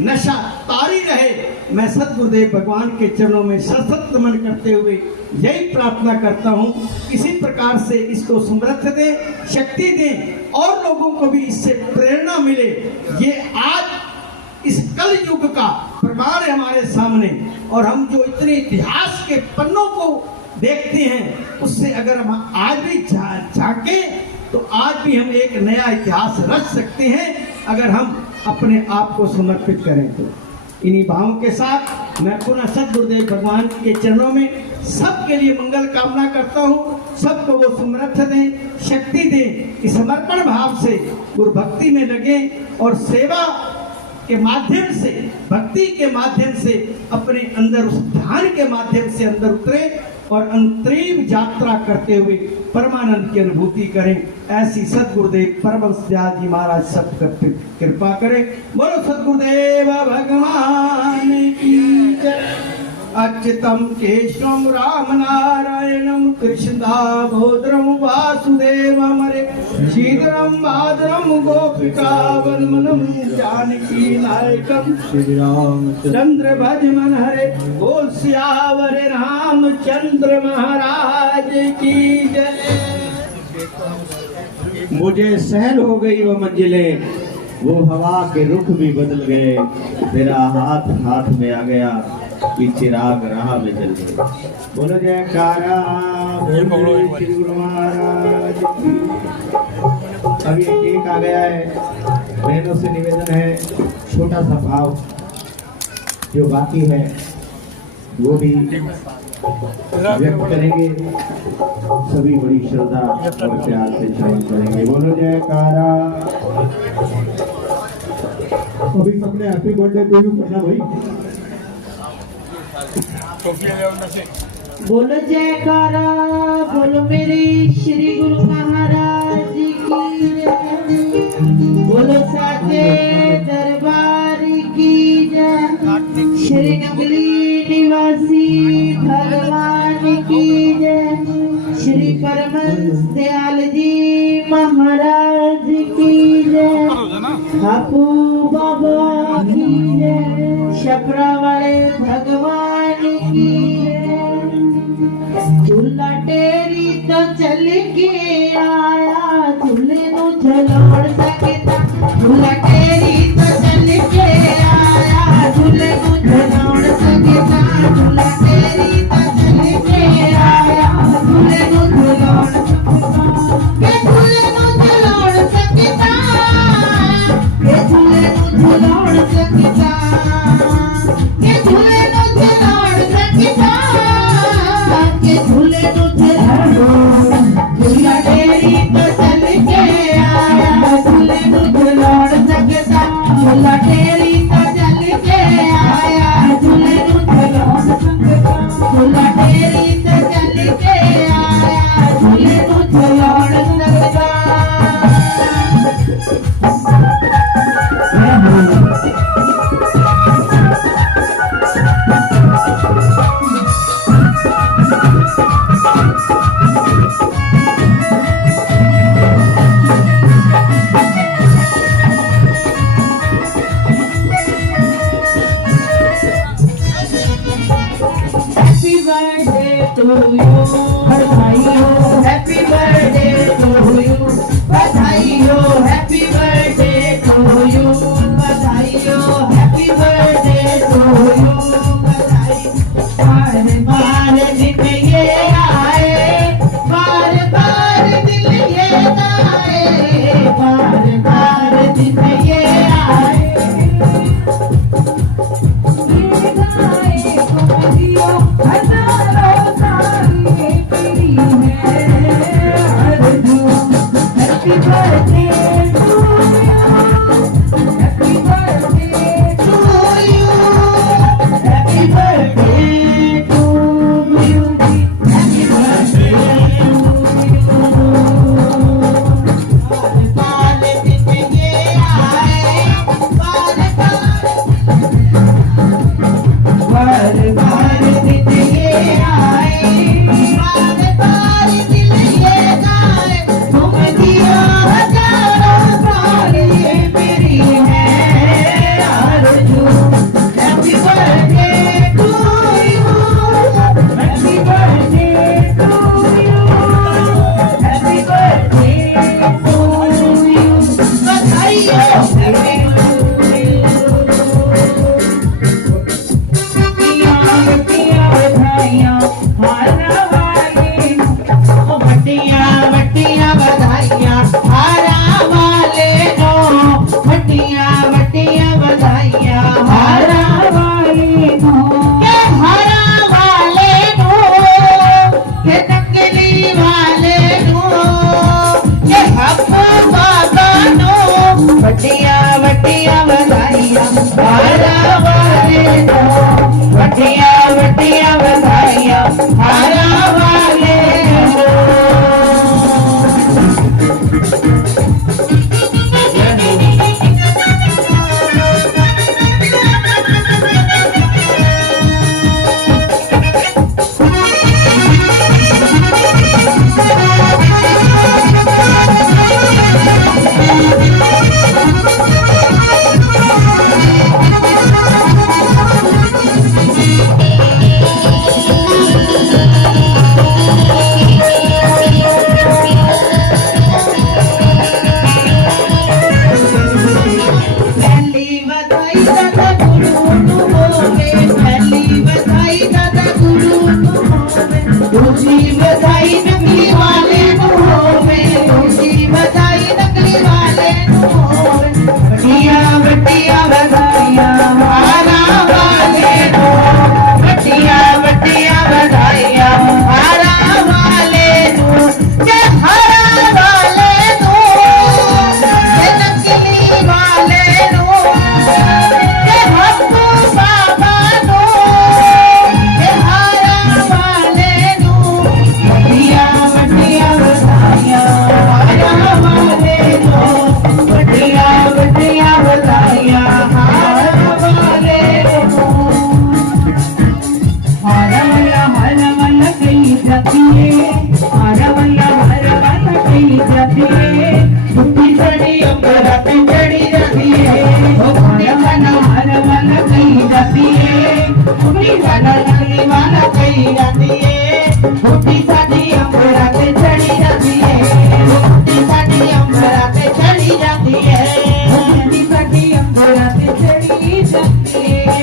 नशा तारी रहे। मैं सद्गुरुदेव भगवान के चरणों में सशक्त नमन करते हुए यही प्रार्थना करता हूँ, इसी प्रकार से इसको समृद्ध दे, शक्ति दे और लोगों को भी इससे प्रेरणा मिले। ये आज इस कल युग का प्रमाण है हमारे सामने, और हम जो इतने इतिहास के पन्नों को देखते हैं उससे अगर हम आज भी झांके तो आज भी हम एक नया इतिहास रच सकते हैं, अगर हम अपने आप को समर्पित करें तो। इन्हीं भावों के साथ मैं पुनः सद्गुरुदेव भगवान के चरणों में सबके लिए मंगल कामना करता हूँ। सबको वो समर्थ दें, शक्ति दें, इस समर्पण भाव से गुरु भक्ति में लगे और सेवा के माध्यम से, भक्ति के माध्यम से अपने अंदर उस ध्यान के माध्यम से अंदर उतरे और अंतरिम यात्रा करते हुए परमानंद की अनुभूति करें। ऐसी सद्गुरुदेव परमहंस दयाल जी महाराज सब पर कृपा करें। बोलो सद्गुरुदेव भगवान की जय। अच्युतम केशवम राम नारायणम कृष्ण दामोदरम वासुदेवम हरे श्रीधरम माधरम गोपिका वल्लभम जानकी नायकम श्री राम चंद्र भज मन हरे। बोल सियावर रामचंद्र महाराज की जय। मुझे सहन हो गई वो मंजिलें, वो हवा के रुख भी बदल गए, तेरा हाथ हाथ में आ गया, चिराग राह में जल गए। बोलो जयकारा श्री गुरु महाराज की। अभी एक आ गया है, बहनों से निवेदन है, छोटा सा भाव जो बाकी है वो भी व्यक्त करेंगे। सभी बड़ी श्रद्धा और प्यार से श्रवण करेंगे। बोलो जयकारा। अभी सबने हैप्पी बर्थडे टू यू कहना भाई। बोलो जयकारा, बोलो मेरे श्री गुरु महाराज की जय। बोलो साचे दरबार की जय। श्री नगरी निवासी भगवान की जय। श्री परमहंस दयाल जी महाराज की जय। बापू बाबा की जय। छपरा वाले भगवान की जय। झूला टेरी तो चल के आया, झूले नु झलोड़ सकता। झूला टेरी तो चल के आया, झूले नु झलोड़ सकता। झूला टेरी तो चल के आया, झूले नु झलोड़ सकता। के झूले नु झलोड़ सकता। के झूले नु झलोड़ सकता। के झूले नु झलोड़ सकता। के झूले नु झलोड़। झूला टेरी तो चल के आया, झूले नु झलोड़ सकता। झूला टेरी तो चल के आया, बर्थडे टू यू, बधाई हो हैप्पी बर्थडे टू यू, बधाई हो हैप्पी बर्थडे टू यू, बधाई हो हैप्पी बर्थडे टू यू, बधाई। बार बार दिन ये आए, बार बार दिल ये गाए, बार बार दिन ये आए, ये गाए खुशियों हजारों सारी पीढ़ी है आरज़ू। Happy birthday to you, happy birthday to you, happy birthday to you, happy birthday to you. बार दिन ये आए, बार बार दिन ये आए, बार बार दिल ये गाए, तुम दिया हजारों साल ये मेरी है आरज़ू। Happy birthday to you, happy birthday to you, happy birthday to you, बधाई हो हैप्पी बधाइयाँ हारा वाले, मटियाँ मटियाँ बधाइयाँ हारा वाले को, मटियाँ मटियाँ बधाइयाँ हारा वाले को, के हारा वाले को, के नकली वाले को, के हप्पू बाबा नो, मटियाँ मटियाँ बधाइयाँ हारा वाले को, मटियाँ मटियाँ बधाइयाँ हारा वाले को। पहली बधाई दादा गुरु तुम्होंने, पहली बधाई दादा गुरु तुम्होने, दूसरी बधाई नकली वाले तुम्होने, दूसरी बधाई नकली वाले तुम्होने, बटिया बटिया बधाइयाँ हारा वाले को, बटिया बटिया बधाइयाँ हारा वाले को, के हारा वाले को, के नकली वाले को, के हप्पू बाबा को, के हारा वाले को, बटिया बटिया बधाइयाँ हारा वाले को, बटिया बटिया बधाइयाँ हारा वाले को। हारा वाला कहीं जाती है, हारा वाला कहीं जाती है, बुद्धि चढ़ी अंबरा पे चढ़ी जाती है, हारा वाला कहीं जाती है, बुद्धि वाला नकली वाला कहीं जाती है, बुद्धि साड़ी अंबरा पे चढ़ी जाती है, बुद्धि साड़ी अंबरा पे चढ़ी जाती है, बुद्धि साड़ी अंबरा पे चढ़ी जाती है।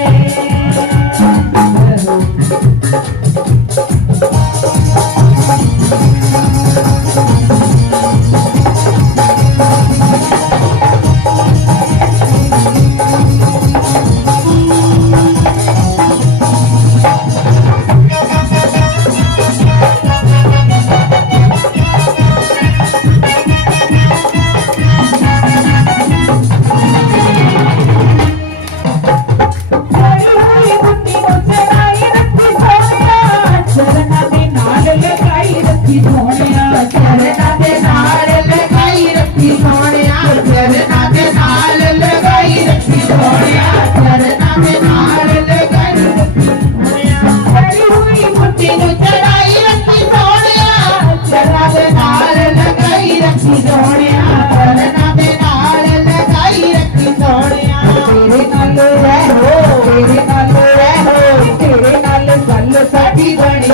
तेरे नाल रहो तेरे नाल गल साडी बनी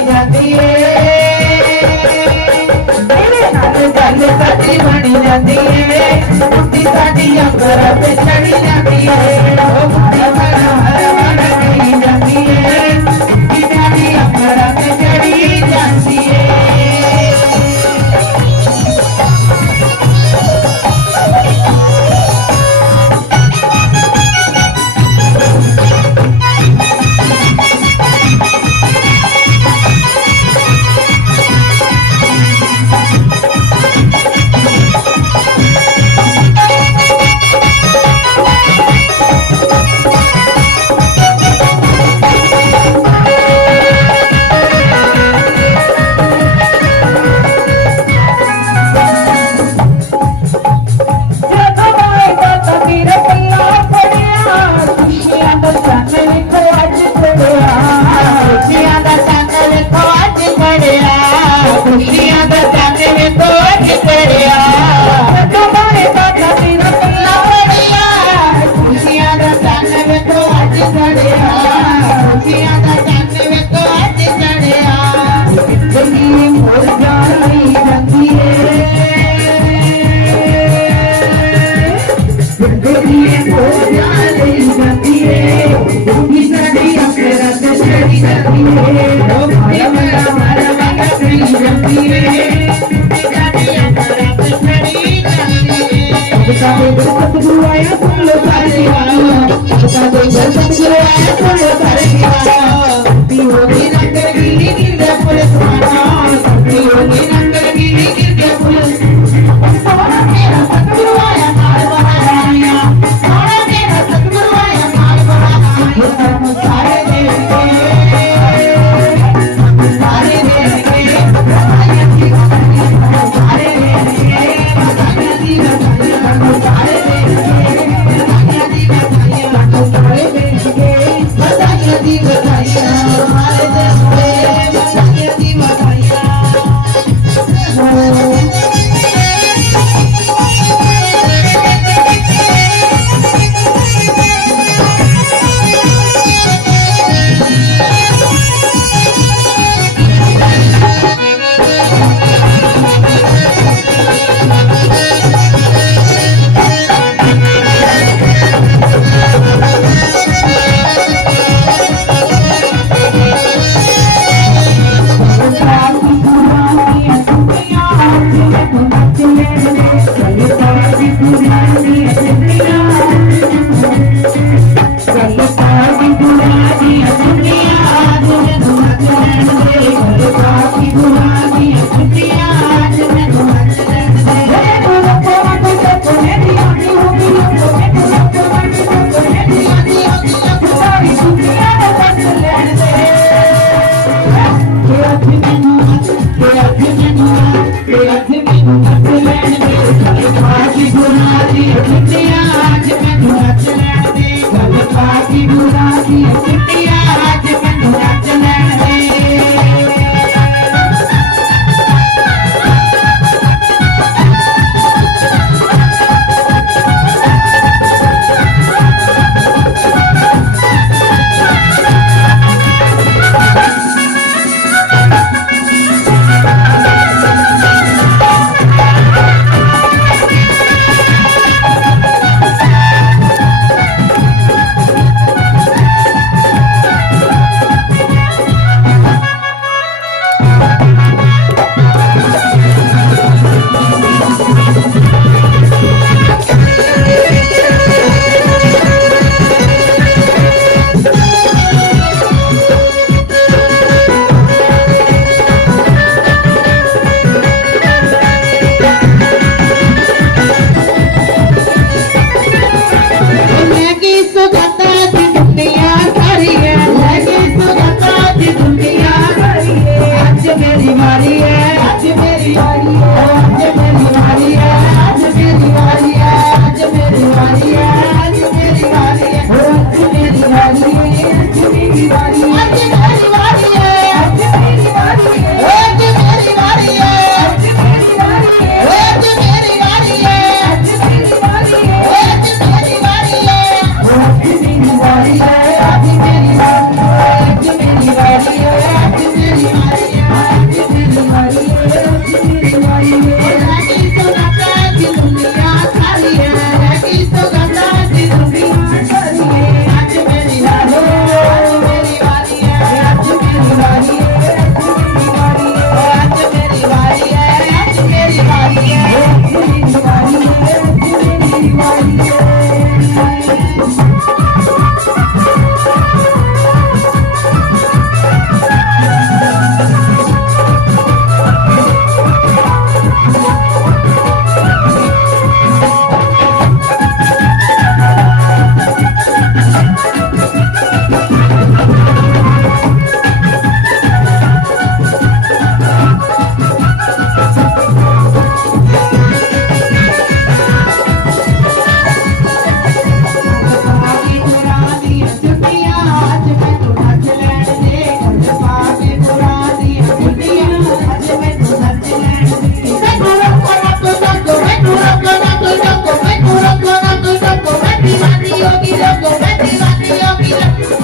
साडी बनी जाती है बुद्धि साडी अंबर पे चढ़ी जाती है ओ बुद्धि हर कही जाती है बुद्धि साडी अंबर पे चढ़ी जाती है सतगुरु आया सुन लो सारे दीवाना सतगुरु आया सुन लो सारे दीवाना होगी नंगर गिरी गिर गया पुलिस वाला होगी नंगर गिरी गिर गया पुलिस सतगुरु आया माल बना सतगुरु आया माल बना सारे देव के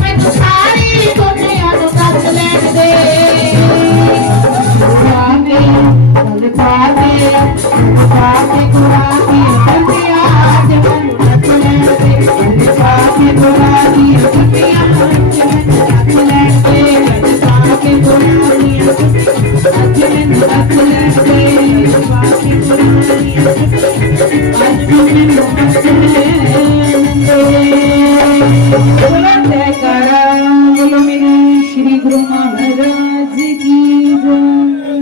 मैनू सारी दुनिया नू कस लैण दे पाके पाके पाके गुराकी दुनिया अज मैनू कस लैण दे पाके गुराकी दुनिया अज मैनू कस लैण दे पाके गुराकी अज मैनू कस लैण दे पाके गुराकी अज मैनू कस लैण दे करा बोलो मेरे श्री गुरु महाराज की जय।